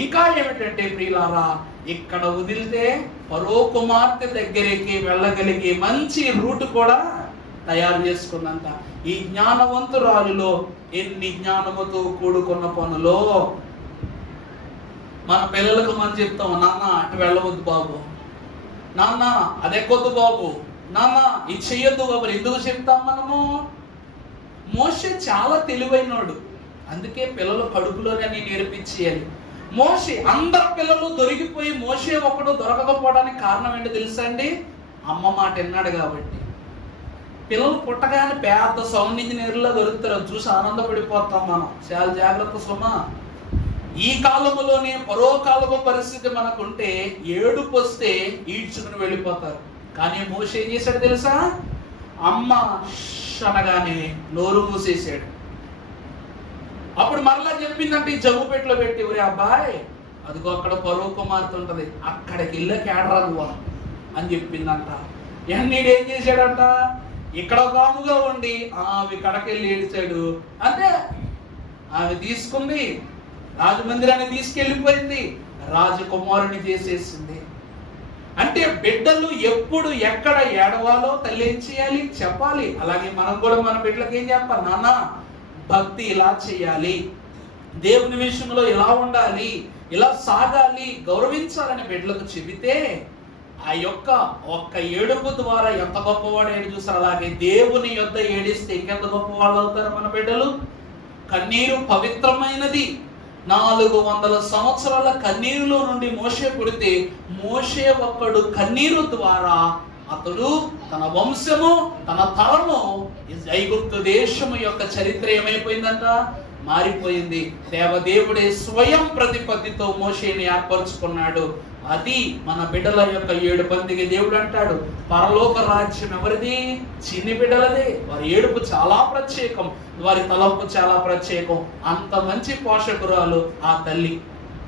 ఇంకా ఏమిటంటే ప్రియులారా, ఇక్కడ వదిలితే ఫరో కుమార్తె దగ్గరికి వెళ్ళగలిగే మంచి రూట్ కూడా తయారు చేసుకుందంట. ఈ జ్ఞానవంతురాలులో ఎన్ని జ్ఞానముతో కూడుకున్న పనులో. మన పిల్లలకు మనం చెప్తాం, నాన్న అటు వెళ్ళవద్దు బాబు, నాన్న అదెక్కొద్దు బాబు, నాన్న ఇది చెయ్యొద్దు బాబు. ఎందుకు చెప్తాం మనము? మోషే చాలా తెలివైనోడు, అందుకే పిల్లలు కడుపులోనే నేర్పించేయాలి. మోషే, అందరు పిల్లలు దొరికిపోయి మోషే ఒకడు దొరకకపోవడానికి కారణం ఏంటో తెలుసా అండి? అమ్మ మాట విన్నాడు కాబట్టి. పిల్లలు పుట్టగానే పెద్ద సౌండ్ ఇంజనీర్లో దొరుకుతారు, చూసి ఆనందపడిపోతాం మనం. చాలా జాగ్రత్త సుమా. ఈ కాలములోనే పరో కాలము పరిస్థితి మనకుంటే ఏడుపు వస్తే ఈడ్చుకుని వెళ్ళిపోతారు. కానీ మోషే ఏం చేశాడు తెలుసా? అమ్మ అనగానే నోరు మూసేసాడు. అప్పుడు మరలా చెప్పిందంటే ఈ జమ్ము పెట్టిలో పెట్టి, ఒరే అబ్బాయి, అదిగో అక్కడ పరో కుమార్తె ఉంటది, అక్కడికి వెళ్ళే కేడరా నువ్వా అని చెప్పిందంట. ఎన్నీడు ఏం చేశాడంట, ఇక్కడ కాముగా ఉండి ఆమె కడకెళ్ళి ఏడ్చాడు. అంటే ఆమె తీసుకుంది, రాజమందిరాన్ని తీసుకెళ్ళిపోయింది, రాజకుమారుని చేసేసింది. అంటే బిడ్డలు ఎప్పుడు ఎక్కడ ఏడవాలో తల్లి ఏం చేయాలి, చెప్పాలి. అలాగే మనం కూడా మన బిడ్డలకు ఏం చెప్పాలి, నాన్న భక్తి ఇలా చేయాలి, దేవుని విషయంలో ఇలా ఉండాలి, ఇలా సాగాలి, గౌరవించాలని బిడ్డలకు చెబితే ఆ యొక్క ఒక్క ఏడుపు ద్వారా ఎంత గొప్పవాడు ఏడు చూస్తారు. అలాగే దేవుని యొద్ద ఏడిస్తే ఇంకెంత గొప్పవాళ్ళు అవుతారు మన బిడ్డలు. కన్నీరు పవిత్రమైనది. 400 సంవత్సరాల కన్నీరులో నుండి మోషే పుడితే, మోషే ఒక్కడు కన్నీరు ద్వారా అతడు, తన వంశము, తన తరము, ఐగుప్తు దేశము యొక్క చరిత్ర ఏమైపోయిందంట, మారిపోయింది. దేవదేవుడే స్వయం ప్రతిపత్తితో మోషేని ఏర్పరచుకున్నాడు. అది మన బిడ్డల యొక్క 7 మందికి దేవుడు అంటాడు, పరలోక రాజ్యం ఎవరిది? చిన్ని బిడ్డలదే. వారి ఏడుపు చాలా ప్రత్యేకం, వారి తలంపు చాలా ప్రత్యేకం. అంత మంచి పోషకురాలు ఆ తల్లి.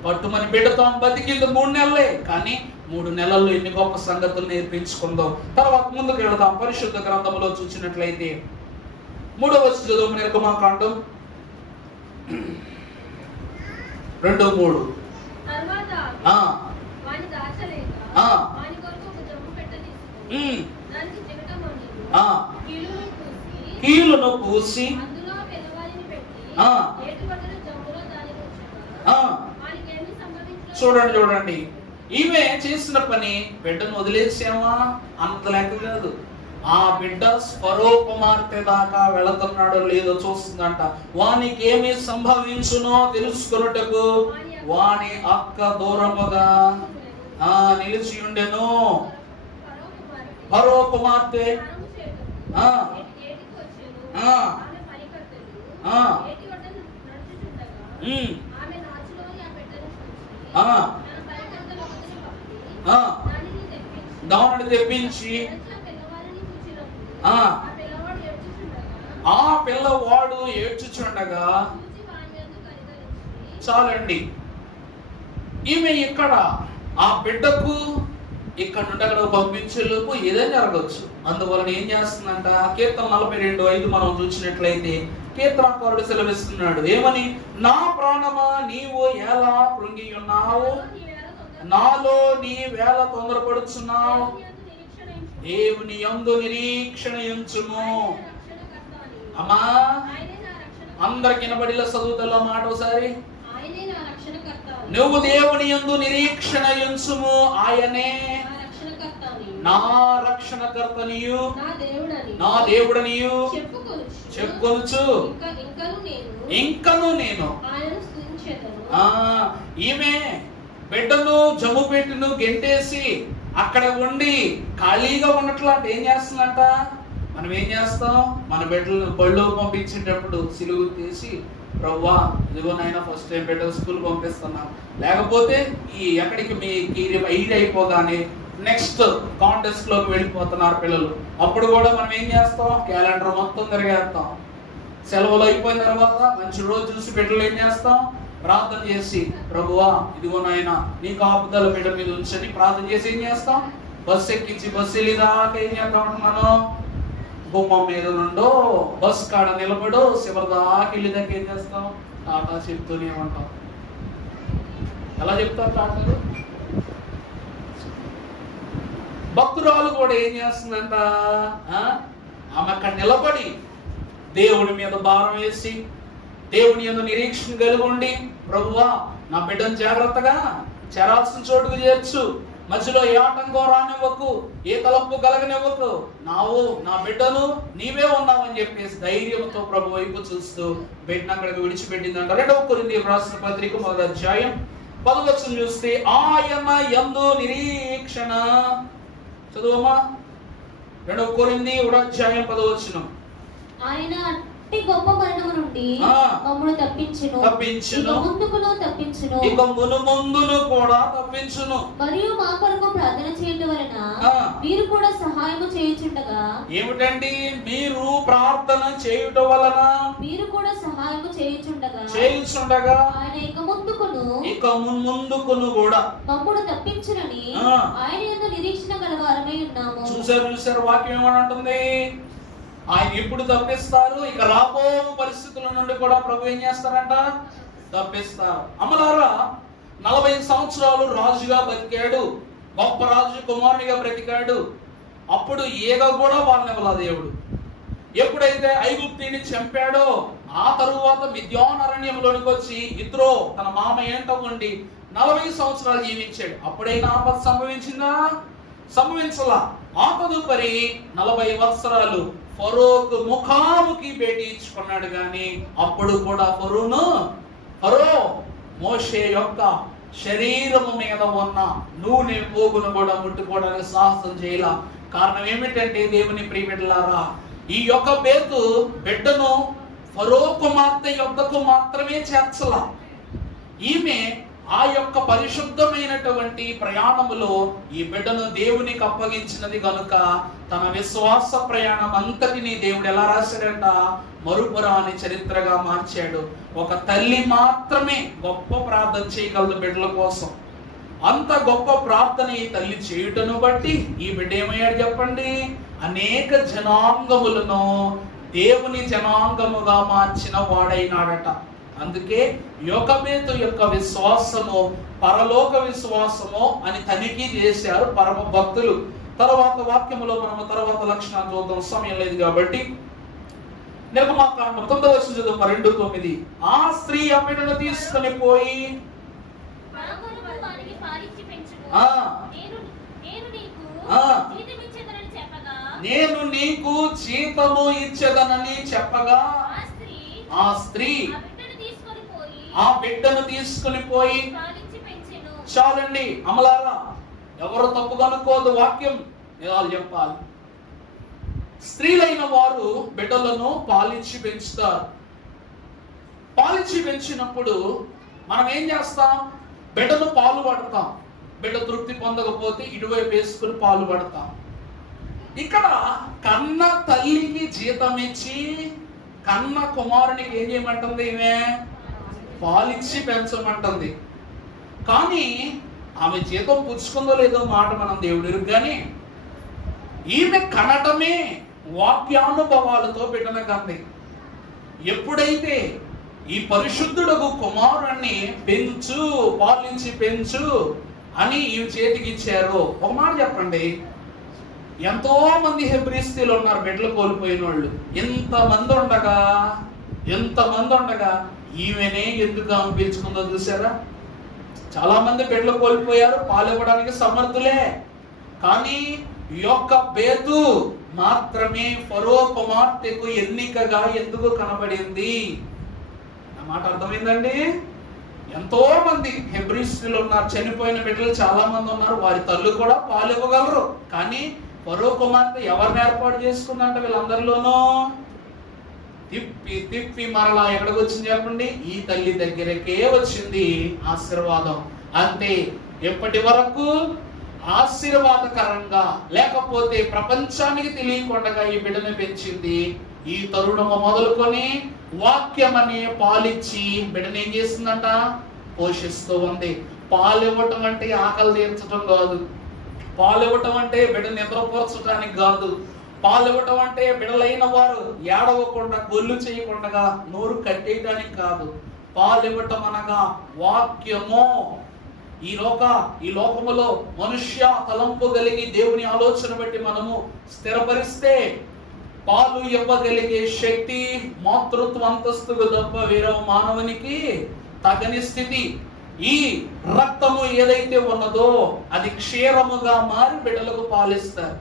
పట్టుమని బిడ్డతో బతికింది 3 నెలలే, కానీ 3 నెలల్లో ఎన్ని గొప్ప సంగతులు నేర్పించుకుందో. తర్వాత ముందుకు వెళదాం. పరిశుద్ధ గ్రంథంలో చూసినట్లయితే 3వ చదువు నిర్గమాకాండం 2:3. కీలును పూసి చూడండి, ఈమె చేసిన పని బిడ్డను వదిలేసామా అంత లెక్క కాదు. ఆ బిడ్డ ఫరో కుమార్తె దాకా వెళుతున్నాడో లేదో చూస్తుందంట. వానికి ఏమి సంభవించునో తెలుసుకొనుటకు వాని అక్క దూరముగా నిలిచి ఉండెను. ఫరో కుమార్తె దానిని తెప్పించి ఆ పిల్లవాడు ఏడ్చుచుండగా, చాలండి, ఈమె ఇక్కడ ఆ బిడ్డకు ఇక్కడ నుండి అక్కడ పంపించేలోపు ఏదైనా జరగచ్చు. అందువలన ఏం చేస్తుందంట, కీర్తన 42:5 మనం చూసినట్లయితే కీర్తనకారుడు సెలవిస్తున్నాడు ఏమని, నా ప్రాణమా నీవు ఎలా కృంగి ఉన్నావు, నాలో నీ వేళ తొందరపడుచున్నావు, దేవుని యందు నిరీక్షణ ఉంచుము. అమ్మా అందరికి వినబడిలా చదువుతలో మాట ఒకసారి, నువ్వు దేవుని యందు నిరీక్షణ ఉంచుము, ఆయనే నా రక్షణకర్తనియు నా దేవుడనియు చెప్పుకొనుచు ఇంకను నేను. ఈమె బిడ్డను జమ్ము పెట్టును గెంటేసి అక్కడ ఉండి ఖాళీగా ఉన్నట్లు అంటే ఏం చేస్తుందంట? మనం ఏం చేస్తాం? మన బిడ్డలను బళ్ళు పంపించేటప్పుడు సిలువు తీసి, ప్రభువా ఇదిగో నాయన ఫస్ట్ టైం బిడ్డ స్కూల్ పంపిస్తున్నా, లేకపోతే ఈ ఎక్కడికి మీకు ఇది అయిపోగానే నెక్స్ట్ కాంటెస్ట్ లోకి వెళ్ళిపోతున్నారు పిల్లలు, అప్పుడు కూడా మనం ఏం చేస్తాం? క్యాలెండర్ మొత్తం తిరిగేస్తాం. సెలవులు అయిపోయిన తర్వాత మంచి రోజు చూసి బిడ్డలు ఏం చేస్తాం? ప్రార్థన చేసి, ప్రభువా ఇదిగో నాయన నీ కాపుదల బిడ్డ మీద ఉంచని ప్రార్థన చేసి ఏం చేస్తాం? బస్సు ఎక్కించి బస్సు వెళ్ళిదాకా ఏం చేద్దాం అంటున్నాను? గుమ్మం మీద నుండో బస్ కాడ నిలబడో చివరిదాకా వెళ్ళిదాకా ఏం చేస్తాం? టాటా చెప్తూనే ఉంటాం. ఎలా చెప్తారు టాటాలు? భక్తురాలు కూడా ఏం చేస్తుందంట? ఆమె అక్కడ నిలబడి దేవుడి మీద భారం వేసి, దేవుని యందు నిరీక్షణ కలిగి ఉండి, ప్రభువా నా బిడ్డను జాగ్రత్తగా చేరాల్సిన చోటుకు చేర్చు, మధ్యలో ఏ ఆటంకం రానివ్వకు, ఏ తలంపు కలగనివ్వకు, నా బిడ్డను నీవే ఉన్నావని చెప్పేసి ధైర్యంతో ప్రభు వైపు చూస్తూ బిడ్డను అక్కడికి విడిచిపెట్టిందంట. 2వ కొరింథీయులకు రాసిన పత్రిక 1వ అధ్యాయం 10వ వచనం చూస్తే, ఆయన యందు నిరీక్షణ. చదువమ్మా. 2వ కొరింథీయులకు 1వ అధ్యాయం 10వ వచనం. ఆయన గొప్ప మరణము నుండి మమ్మను తప్పించును, ఇక మునుముందును కూడా తప్పించును. మరియు మా కొరకు ప్రార్థన చేయడం వలన మీరు కూడా సహాయము చేయుచుండగా. ఏమిటండి? మీరు ప్రార్థన చేయుట వలన మీరు కూడా సహాయము చేయుచుండగా ఆయన ఇక ముందుకును కూడా మమ్మను తప్పించునని ఆయన యందు నిరీక్షణ గలవారమై ఉన్నాము. చూసారు వాక్యం ఏమనంటుంది? ఆయన ఎప్పుడు తప్పిస్తారు? ఇక రాబో పరిస్థితుల నుండి కూడా ప్రభు ఏం చేస్తారంట? తప్పిస్తారు. అమ్మలారా, 40 సంవత్సరాలు రాజుగా బతికాడు, గొప్ప రాజు కుమారునిగా బ్రతికాడు. అప్పుడు ఏదో కూడా వాళ్ళనివ్వలా దేవుడు. ఎప్పుడైతే ఐగుప్తిని చంపాడో ఆ తరువాత మిద్యాన్ అరణ్యంలోనికి వచ్చి ఇత్రో తన మామ ఏంటో ఉండి 40 సంవత్సరాలు జీవించాడు. అప్పుడైనా ఆపద సంభవించిందా? సంభవించలా. ఆ తదుపరి 40 సంవత్సరాలు ఫరోకు ముఖాముఖి భేటీ ఇచ్చుకున్నాడు. గాని అప్పుడు కూడా ఫరో మోషే యొక్క శరీరము మీద ఉన్న నూనె పోగును కూడా ముట్టుకోవడానికి సాహసం చేయాల. కారణం ఏమిటంటే, దేవుని ప్రియబిడ్డలారా, ఈ యొక్క బిడ్డను ఫరో కుమార్తె యొద్దకు మాత్రమే చేర్చల. ఈమె ఆ యొక్క పరిశుద్ధమైనటువంటి ప్రయాణములో ఈ బిడ్డను దేవునికి అప్పగించినది గనుక తన విశ్వాస ప్రయాణం అంతటిని దేవుడు ఎలా రాశాడంట? మరుపురాని చరిత్రగా మార్చాడు. ఒక తల్లి మాత్రమే గొప్ప ప్రార్థన చేయగలదు బిడ్డల కోసం. అంత గొప్ప ప్రార్థన ఈ తల్లి చేయుటను బట్టి ఈ బిడ్డ ఏమయ్యాడు చెప్పండి? అనేక జనాంగములను దేవుని జనాంగముగా మార్చిన వాడైనాడట. అందుకే యోకబేతు యొక్క విశ్వాసము పరలోక విశ్వాసము అని తనిఖీ చేశారు పరమ భక్తులు. తర్వాత వాక్యములో మనము తర్వాత లక్షణాలు చూద్దాం, సమయం లేదు కాబట్టి. నిర్గమాకాండం 9:2-9. ఆ స్త్రీ ఆ బిడ్డను తీసుకుని పోయి నేను నీకు జీతము ఇచ్చేదనని చెప్పగా ఆ స్త్రీ ఆ బిడ్డను తీసుకుని పోయి. చాలండి అమలారా, ఎవరు తప్పుగా అనుకోదు, వాక్యం ఎలా చెప్పాలి. స్త్రీలైన వారు బిడ్డలను పాలించి పెంచుతారు. పాలించి పెంచినప్పుడు మనం ఏం చేస్తాం? బిడ్డను పాలు పడతాం. బిడ్డ తృప్తి పొందకపోతే ఇటువైపు వేసుకుని పాలు పడతాం. ఇక్కడ కన్న తల్లికి జీతం ఇచ్చి కన్న కుమారునికి ఏం చేయమంటుంది? ఈమె పాలిచ్చి పెంచమంటుంది. కానీ ఆమె జీతం పుచ్చుకుందో లేదో మాట మనం దేవుడు కానీ ఈమె కనటమే వాక్యానుభవాలతో బిడ్డన కంది. ఎప్పుడైతే ఈ పరిశుద్ధుడకు కుమారుణ్ణి పెంచు, పాలించి పెంచు అని ఈ చేతికి ఇచ్చారో, ఒక మాట చెప్పండి, ఎంతో మంది హెబ్రీ స్త్రీలు ఉన్నారు బిడ్డలు కోల్పోయిన వాళ్ళు. ఇంతమంది ఉండగా ఎంతమంది ఉండగా ఈమెనే ఎందుకు ఆమె పిలుచుకుందో చూసారా? చాలా మంది బిడ్డలు కోల్పోయారు, పాలు ఇవ్వడానికి సమర్థులే. కానీ యొక్కబేతు మాత్రమే ఫరో కుమార్తెకు ఎన్నికగా ఎందుకు కనబడింది? ఆ మాట అర్థమైందండి? ఎంతో మంది హెబ్రీ స్త్రీలు ఉన్నారు, చనిపోయిన బిడ్డలు చాలా మంది ఉన్నారు, వారి తల్లు కూడా పాలు ఇవ్వగలరు. కానీ ఫరో కుమార్తె ఎవరిని ఏర్పాటు చేసుకుందంట? వీళ్ళందరిలోనూ తిప్పి తిప్పి మరలా ఎక్కడికి వచ్చింది చెప్పండి? ఈ తల్లి దగ్గరకే వచ్చింది ఆశీర్వాదం. అంతే. ఎప్పటి వరకు ఆశీర్వాదకరంగా, లేకపోతే ప్రపంచానికి తెలియకుండా ఈ బిడ్డను పెంచింది. ఈ తరుణము మొదలుకొని వాక్యం అనే పాలిచ్చి బిడ్డను ఏం చేస్తుందంట? పోషిస్తూ ఉంది. పాలు ఇవ్వటం అంటే ఆకలి తీర్చడం కాదు, పాలు ఇవ్వటం అంటే బిడ్డ నిద్రపోర్చడానికి కాదు, పాలు ఇవ్వటం అంటే బిడ్డలైన వారు ఏడవకుండా గొల్లు చేయకుండా నోరు కట్టేయడానికి కాదు. పాలు ఇవ్వటం అనగా వాక్యము. ఈ లోకములో మనుష్య తలంపు కలిగి దేవుని ఆలోచన బట్టి మనము స్థిరపరిస్తే పాలు ఇవ్వగలిగే శక్తి మాతృత్వ అంతస్తుకు తప్ప వేరే మానవునికి తగని స్థితి. ఈ రక్తము ఏదైతే ఉన్నదో అది క్షీరముగా మారి బిడ్డలకు పాలిస్తారు.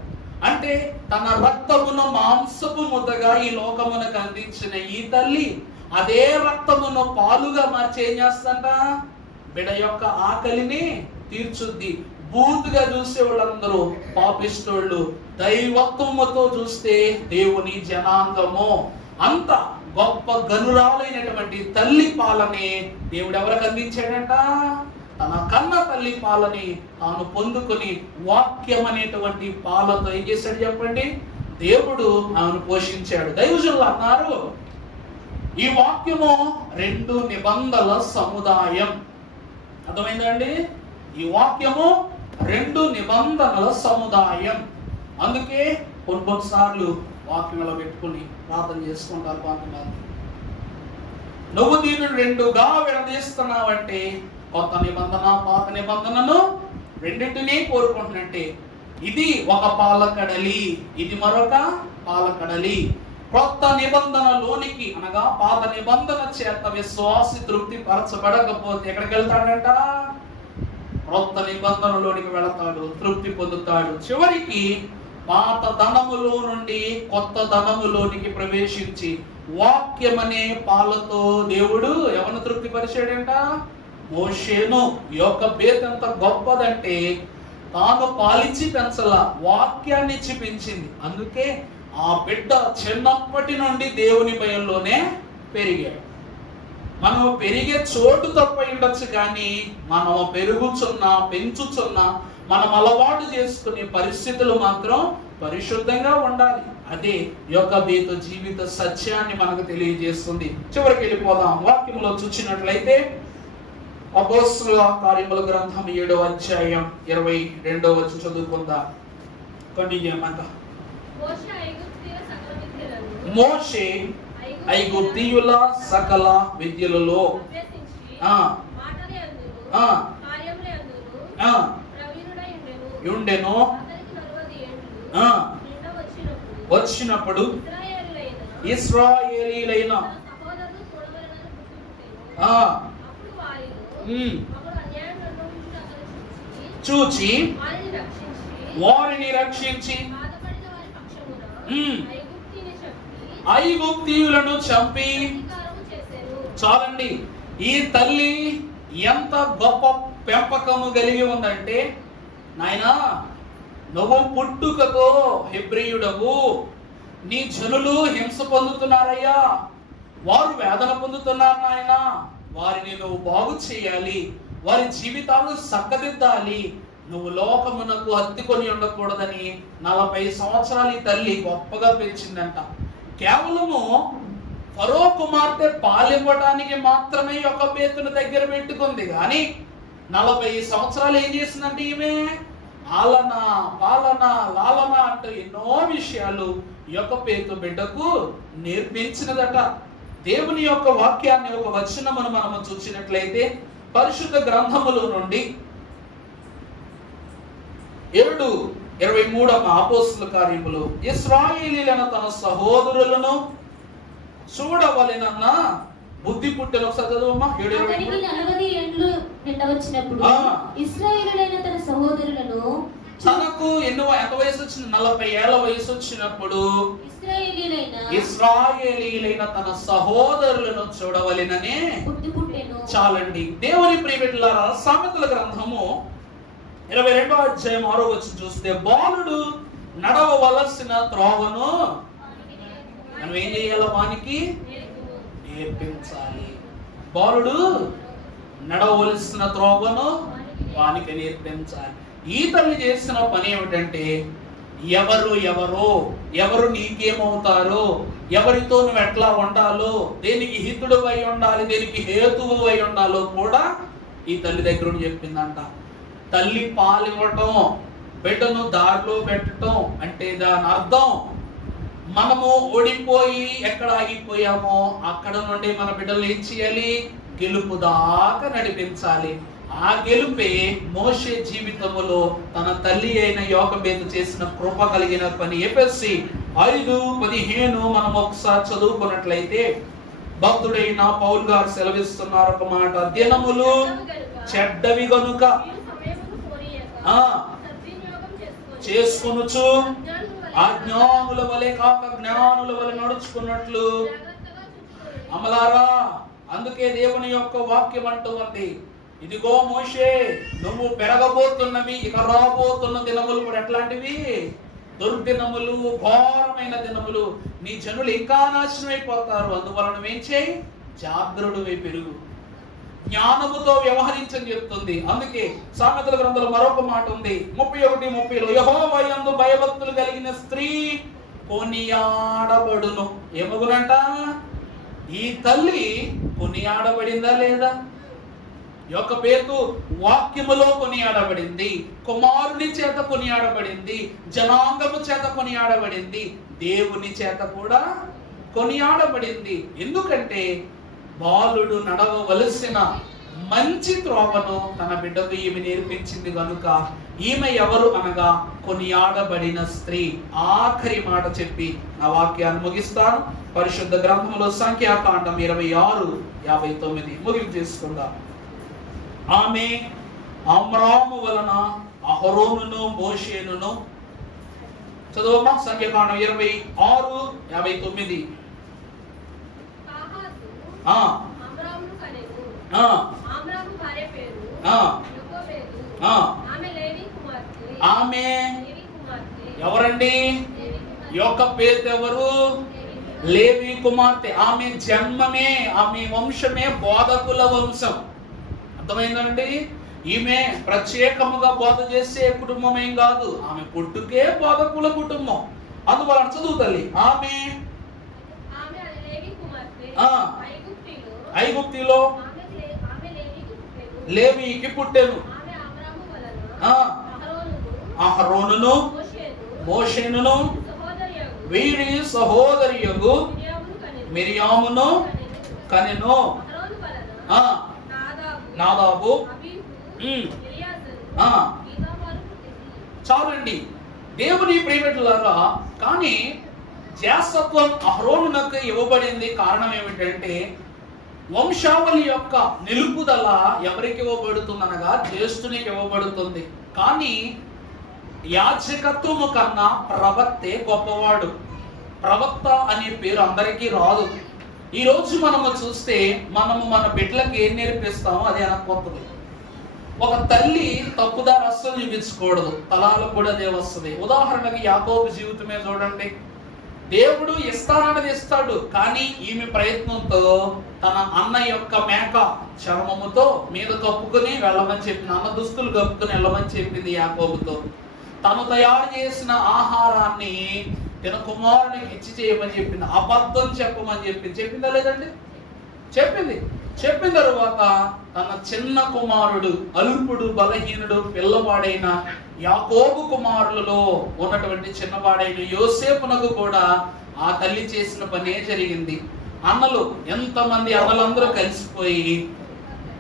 అంటే తన రక్తమును మాంసపు ముద్దగా ఈ లోకమునకు అందించిన ఈ తల్లి అదే రక్తమును పాలుగా మార్చి ఏం చేస్తంట? బిడ్డ యొక్క ఆకలిని తీర్చుద్ది. బూతుగా చూసే వాళ్ళందరూ పాపిస్తోళ్ళు, దైవత్వముతో చూస్తే దేవుని జనాంగము. అంత గొప్ప గనురాలైనటువంటి తల్లి పాలని దేవుడు ఎవరికి అందించాడంట? తన కన్న తల్లి పాలని తాను పొందుకొని వాక్యం అనేటువంటి పాలతో ఏం చేశాడు చెప్పండి? దేవుడు ఆమెను పోషించాడు. దైవజనులు అన్నారు, ఈ వాక్యము 2 నిబంధనల సముదాయం. అర్థమైందండి? ఈ వాక్యము 2 నిబంధనల సముదాయం. అందుకే కొన్నిసార్లు వాక్యంలో పెట్టుకుని ప్రార్థన చేసుకుంటారు కొంతమంది. నువ్వు దీన్ని 2గా విడదీస్తున్నావంటే కొత్త నిబంధన పాత నిబంధనను రెండింటినీ కోరుకుంటున్నట్టే. ఇది ఒక పాలకడలి, ఇది మరొక పాలకడలి. కొత్త నిబంధనలోనికి అనగా పాత నిబంధన చేత విశ్వాసి తృప్తి పరచబడకపోతే ఎక్కడికి వెళ్తాడంట? కొత్త నిబంధనలోనికి వెళతాడు, తృప్తి పొందుతాడు. చివరికి పాత ధనములో నుండి కొత్త ధనములోనికి ప్రవేశించి వాక్యమనే పాలతో దేవుడు ఎవరిని తృప్తి పరిచాడంట? మోషేను. యొక్కబేతు ఎంత గొప్పదంటే తాను పాలించి పెంచల, వాక్యాన్ని ఇచ్చి పెంచింది. అందుకే ఆ బిడ్డ చిన్నప్పటి నుండి దేవుని భయంలోనే పెరిగాడు. మనం పెరిగే చోటు తప్ప ఉండొచ్చు, కానీ మనం పెరుగుచున్నా పెంచుచున్నా మనం అలవాటు చేసుకునే పరిస్థితులు మాత్రం పరిశుద్ధంగా ఉండాలి. అదే యొక్కబేతు జీవిత సత్యాన్ని మనకు తెలియజేస్తుంది. చివరికి వెళ్ళిపోదాం. వాక్యంలో చూసినట్లయితే అపోస్తలుల కార్యముల గ్రంథం 7వ అధ్యాయం 22వ వచనం చదువుకుందాం. కంటిన్యూ చేయమంట. మోషే ఐగుప్తీయుల సకల విద్యలలో ఉండెను. వచ్చినప్పుడు ఇశ్రాయేలీలైన చూచి వారిని రక్షించి ఐగుప్తీయులను చంపి. చాలండి, ఈ తల్లి ఎంత గొప్ప పెంపకము కలిగి ఉందంటే, నాయనా నువ్వు పుట్టుకతో హెబ్రీయుడవు, నీ జనులు హింస పొందుతున్నారయ్యా, వారు వేదన పొందుతున్నారు నాయన, వారిని నువ్వు బాగు చేయాలి, వారి జీవితాలు సక్కదిద్దాలి, నువ్వు లోకమునకు హత్తుకొని ఉండకూడదని 40 సంవత్సరాలు ఈ తల్లి గొప్పగా పెంచిందంట. కేవలము ఫరో కుమార్తె పాలివ్వడానికి మాత్రమే యొక్కబేతును దగ్గర పెట్టుకుంది, కానీ 40 సంవత్సరాలు ఏం చేసిందంటే ఈమె ఆలన పాలన లాలన అంటూ ఎన్నో విషయాలు యొక్కబేతు బిడ్డకు నేర్పించినదట. దేవుని యొక్క వాక్యాన్ని ఒక వచనమును మనము చూసినట్లయితే పరిశుద్ధ గ్రంథముల నుండి 7:23 అపోస్తలుల కార్యములు. ఇశ్రాయేలీయులను తన సహోదరులను చూడవలెనన్న బుద్ధి పుట్టెను. ఒకసారి చదువమ్మా. 7:23. 40 ఏండ్లు నిండవచ్చినప్పుడు ఇశ్రాయేలులైన తన సహోదరులను, తనకు ఎంత వయసు వచ్చింది? 40 ఏళ్ల వయసు వచ్చినప్పుడు ఇశ్రాయేలీలైన తన సహోదరులను చూడవలెననే బుద్ధి పుట్టెను. చాలండి. దేవుని ప్రియబిడ్డలారా, సామెతల గ్రంథము 22వ అధ్యాయం 6వ వచనం చూస్తే, బాలుడు నడవవలసిన త్రోవను మనం ఏం చేయాలి? వానికి నేర్పించాలి. బాలుడు నడవవలసిన త్రోవను వానికి నేర్పించాలి. ఈ తల్లి చేసిన పని ఏమిటంటే, ఎవరు నీకేమవుతారో, ఎవరితో నువ్వు ఎట్లా ఉండాలో, దేనికి హితుడు అయి ఉండాలి, దేనికి హేతువు అయి ఉండాలో కూడా ఈ తల్లి దగ్గర చెప్పిందంట. తల్లి పాలివ్వటం, బిడ్డను దారిలో పెట్టడం అంటే దాని అర్థం, మనము ఓడిపోయి ఎక్కడ ఆగిపోయామో అక్కడ నుండి మన బిడ్డలు ఏం చేయాలి? గెలుపు దాకా నడిపించాలి. ఆ గెలుపే మోషే జీవితములో తన తల్లి అయిన యోకెబేదు చేసిన కృప కలిగిన పని. ఎఫెసీ 5:15 మనం ఒకసారి చదువుకున్నట్లయితే, భక్తుడైన పౌలు గారు సెలవిస్తున్నారు ఒక మాట. దినములు చెడ్డవి గనుక చేసుకొనుచు అజ్ఞానుల వలె కాక జ్ఞానుల వలె నడుచుకున్నట్లు. అమలారా, అందుకే దేవుని యొక్క వాక్యం అంటూ ఉంది, ఇదిగో మోషే, నువ్వు పెరగబోతున్నవి, ఇక రాబోతున్న దినములు కూడా ఎట్లాంటివి? దుర్దినములు, ఘోరమైన దినములు. నీ జనులు ఇంకా నాశనం అయిపోతారు. అందువల్ల నువ్వేం చేయి? జాగ్రత్తగా పెరుగు, జ్ఞానముతో వ్యవహరించని చెప్తుంది. అందుకే సామెతల గ్రంథంలో మరొక మాట ఉంది, 31:30, యెహోవా యందు భయభక్తులు కలిగిన స్త్రీ కొనియాడబడును. ఏమగునంట? ఈ తల్లి కొనియాడబడిందా లేదా? యోకెబేదు వాక్యములో కొనియాడబడింది, కుమారుని చేత కొనియాడబడింది, జనాంగము చేత కొనియాడబడింది, దేవుని చేత కూడా కొనియాడబడింది. ఎందుకంటే బాలుడు నడవవలసిన మంచి త్రోవను తన బిడ్డకు ఈమె నేర్పించింది కనుక. ఈమె ఎవరు అనగా కొనియాడబడిన స్త్రీ. ఆఖరి మాట చెప్పి నా వాక్యాన్ని ముగిస్తాను. పరిశుద్ధ గ్రంథంలో సంఖ్యాకాండం 26:59 ముగింపు చేసుకుందాం. ఆమె అమ్రాము వలన అహరోనును మోషేనును, చదువమ్మా సంఖ్యాకాండం 26:59. ఆమె ఎవరండి? యోకెబేదు ఎవరు? లేవి కుమార్తె. ఆమె జన్మమే, ఆమె వంశమే బోధకుల వంశం. అర్థమైందండి? ఈమె ప్రత్యేకముగా బోధ చేసే కుటుంబం ఏం కాదు, ఆమె పుట్టుకే బోధకుల కుటుంబం. అందువల్ల చదువు తల్లి. ఆమె ఐగుప్తిలో లేవీకి పుట్టెను. అహరోనును మోషేనును వీరి సహోదరియగు మిరియామును కనెను. నాదాబు. చాలండి. దేవుని ప్రియబిడ్డలారా, కానీ జ్యేష్ఠత్వం అహరోనునకు ఇవ్వబడింది. కారణం ఏమిటంటే, వంశావళి యొక్క నిలుపుదల ఎవరికి ఇవ్వబడుతుంది అనగా జ్యేష్ఠునికి ఇవ్వబడుతుంది. కానీ యాజకత్వము కన్నా ప్రవక్తే గొప్పవాడు. ప్రవక్త అనే పేరు అందరికీ రాదు. ఈ రోజు మనము చూస్తే మనము మన బిడ్డలకు ఏం నేర్పిస్తామో అది అనకొత్తది. ఒక తల్లి తప్పుదారి అస్సలు చూపించకూడదు, తలాలకు కూడా అదే వస్తుంది. ఉదాహరణకి యాకోబు జీవితమే చూడండి. దేవుడు ఇస్తానన్నది ఇస్తాడు, కానీ ఈమె ప్రయత్నంతో తన అన్న యొక్క మేక చర్మముతో మీద కప్పుకుని వెళ్ళమని చెప్పింది. అన్న దుస్తులు కప్పుకుని వెళ్ళమని చెప్పింది యాకోబుతో. తను తయారు చేసిన ఆహారాన్ని తన కుమారునికి ఇచ్చి చేయమని చెప్పింది. అబద్ధం చెప్పమని చెప్పింది. చెప్పిందా లేదండి? చెప్పింది. చెప్పిన తరువాత తన చిన్న కుమారుడు, అల్పుడు, బలహీనుడు, పిల్లవాడైన యాకోబు కుమారులలో ఉన్నటువంటి చిన్నవాడైన యోసేపునకు కూడా ఆ తల్లి చేసిన పనే జరిగింది. అన్నలు, ఎంతమంది అన్నలందరూ కలిసిపోయి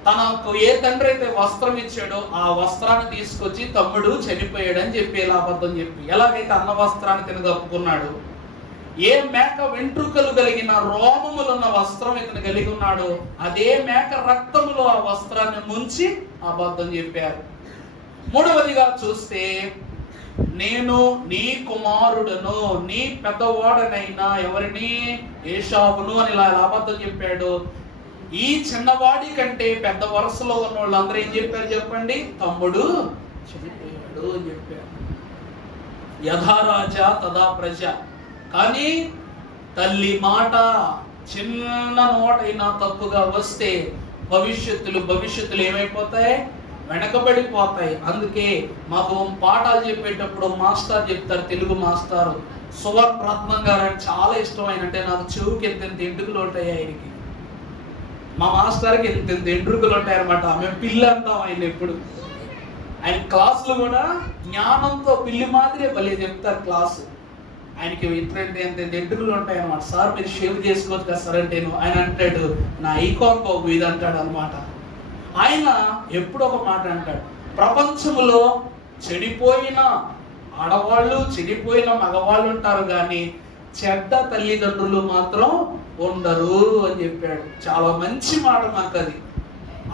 తనకు ఏ తండ్రి అయితే వస్త్రం ఇచ్చాడో ఆ వస్త్రాన్ని తీసుకొచ్చి తమ్ముడు చనిపోయాడని చెప్పి ఎలా అబద్ధం చెప్పి, ఎలాగైతే అన్న వస్త్రాన్ని తిన కప్పుకున్నాడు, ఏ మేక వెంట్రుకలు కలిగిన రోమములున్న వస్త్రం ఇతను కలిగి ఉన్నాడో అదే మేక రక్తములో ఆ వస్త్రాన్ని ముంచి అబద్ధం చెప్పారు. మూడవదిగా చూస్తే, నేను నీ కుమారుడను, నీ పెద్దవాడనైనా ఎవరిని, ఏశావును అని ఇలా అబద్ధం చెప్పాడు. ఈ చిన్నవాడి కంటే పెద్ద వరుసలో ఉన్న వాళ్ళందరూ ఏం చెప్పారు చెప్పండి? తమ్ముడు చనిపోయాడు అని చెప్పారు. యథా రాజా తదా ప్రజ. కానీ తల్లి మాట చిన్న నోటైనా తప్పుగా వస్తే భవిష్యత్తులు ఏమైపోతాయి? వెనకబడిపోతాయి. అందుకే మాకు పాఠాలు చెప్పేటప్పుడు మాస్టర్ చెప్తారు, తెలుగు మాస్టారు సువర్ణ రత్నం గారు అని చాలా ఇష్టం. ఆయన అంటే నాకు చెవుకి ఎంత ఎంట్రుకలు ఉంటాయి ఆయనకి. మా మాస్టర్కి ఎంత ఎంట్రుకలు ఉంటాయి అనమాట. మేము పిల్లి అంటాం ఆయన ఎప్పుడు. ఆయన క్లాసులు కూడా జ్ఞానంతో పిల్లి మాదిరే భలే చెప్తారు క్లాసు. ఆయనకి ఎంత ఎంట్రుకలు ఉంటాయి అనమాట. సార్ మీరు షేవ్ చేసుకోవచ్చు కదా సార్ అంటే ఆయన అంటాడు, నా ఐకాన్ బాబు ఇది అంటాడు అనమాట. ఆయన ఎప్పుడు ఒక మాట అంటాడు, ప్రపంచంలో చెడిపోయిన ఆడవాళ్ళు చెడిపోయిన మగవాళ్ళు ఉంటారు కానీ చెడ్డ తల్లిదండ్రులు మాత్రం ఉండరు అని చెప్పాడు. చాలా మంచి మాట మాకు అది.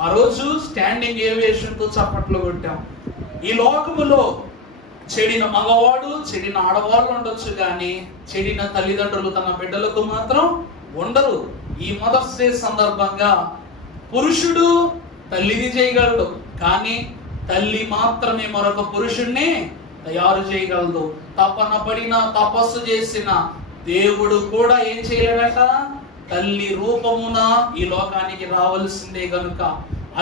ఆ రోజు స్టాండింగ్ ఏవియేషన్ తో చప్పట్లు కొట్టాం. ఈ లోకములో చెడిన మగవాడు చెడిన ఆడవాళ్ళు ఉండొచ్చు కానీ చెడిన తల్లిదండ్రులు తన బిడ్డలకు మాత్రం ఉండరు. ఈ మదర్స్ డే సందర్భంగా పురుషుడు తల్లిని చేయగలడు కానీ తల్లి మాత్రమే మరొక పురుషుణ్ణి తయారు చేయగలదు. తపన పడిన తపస్సు చేసిన దేవుడు కూడా ఏం చేయలేడట, తల్లి రూపమున ఈ లోకానికి రావలసిందే గనుక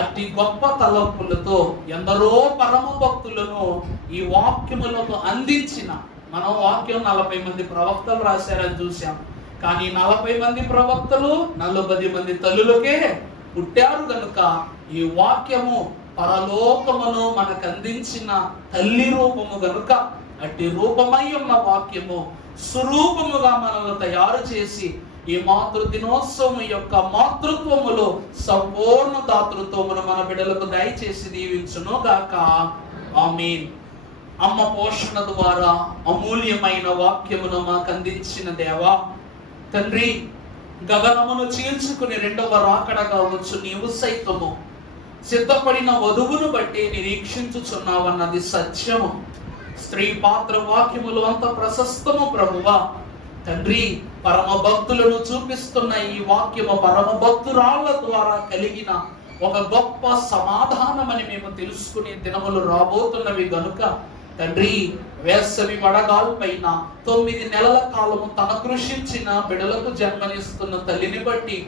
అతి గొప్ప తలంపులతో ఎందరో పరమ భక్తులను ఈ వాక్యములకు అందించిన మనం వాక్యం 40 మంది ప్రవక్తలు రాశారని చూసాం. కానీ 40 మంది ప్రవక్తలు 40 మంది తల్లులకే పుట్టారు గనుక ఈ వాక్యము పరలోకమును మనకు అందించిన తల్లి రూపము గనుక అట్టి రూపమై ఉన్న వాక్యము స్వరూపముగా మనల్ని తయారు చేసి ఈ మాతృ దినోత్సవం యొక్క మాతృత్వములో సంపూర్ణ దాతృత్వమును మన బిడ్డలకు దయచేసి దీవించును గాక. ఆమేన్. అమ్మ పోషణ ద్వారా అమూల్యమైన వాక్యమును మాకు అందించిన దేవా తండ్రి, గగనమును చీల్చుకుని రెండవ రాకడ కావచ్చు నీవు సైతము సిద్ధపడిన వధువును బట్టి నిరీక్షించుచున్నావన్నది సత్యము. స్త్రీ పాత్ర వాక్యములు అంత ప్రశస్తము ప్రభువా తండ్రి. పరమ భక్తులను చూపిస్తున్న ఈ వాక్యము పరమ భక్తురాళ్ల ద్వారా కలిగిన ఒక గొప్ప సమాధానమని మేము తెలుసుకునే దినములు రాబోతున్నవి గనుక తండ్రి, వేసవి వడగాల్పైన 9 నెలల కాలము తన కృషించిన బిడలకు జన్మనిస్తున్న తల్లిని బట్టి,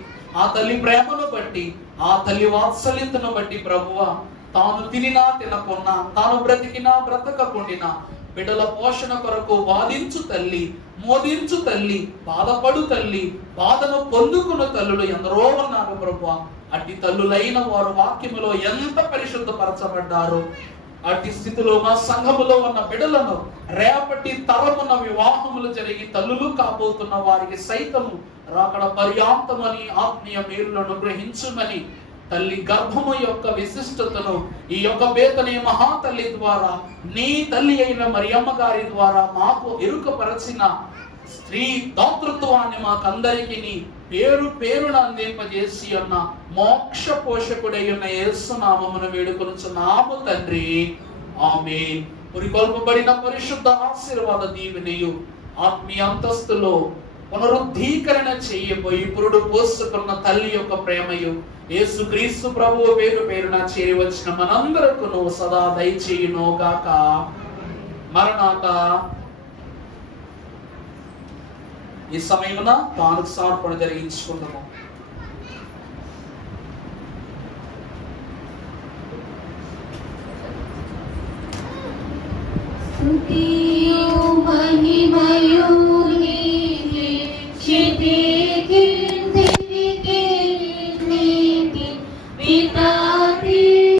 ఆ తల్లి ప్రేమను బట్టి, ఆ తల్లి వాత్సల్యతను బట్టి ప్రభువా, తాను తినినా తినకున్నా, తాను బ్రతికినా బ్రతకకుండినా బిడ్డల పోషణ కొరకు వాదించు తల్లి, మోదించు తల్లి, బాధపడు తల్లి, బాధను పొందుకున్న తల్లులు ఎందరో ఉన్నారు ప్రభువా. అట్టి తల్లులైన వారు వాక్యములో ఎంత పరిశుద్ధపరచబడ్డారు. అట్టి స్థితిలో మా సంఘములో ఉన్న బిడ్డలను రేపటి తరమున వివాహములు జరిగి తల్లులు కాబోతున్న వారికి సైతము రాకడ పర్యాంతమని ఆత్మీయ మేలులను గ్రహించుమని తల్లి గర్భము యొక్క విశిష్టతను ఈ యొక్క బేతనే మహాతల్లి ద్వారా నీ తల్లి అయిన మరియమ్మ గారి ద్వారా మాకు ఎరుకపరచిన స్త్రీ దాతృత్వాన్ని మాకందరికి పేరు పేరున అందింపజేసి ఉన్న మోక్ష పోషకుడై ఉన్న యేసు నామమున వేడుకొనుచున్నాము తండ్రి. ఆమేన్. పురికొల్పబడిన పరిశుద్ధ ఆశీర్వాద దీవెనయు ఆత్మీయ అంతస్తులో పునరుద్ధీకరణ చేయబోయి పురుడు పోసుకున్న తల్లి యొక్క ప్రేమయు యేసుక్రీస్తు ప్రభువు పేరు పేరున చేరి వచ్చిన మనందరకును సదా దయచేయును గాక. మరణాత. ఈ సమయమున తానుకు సమర్పణ జరిగించుకుందాము. స్తుతి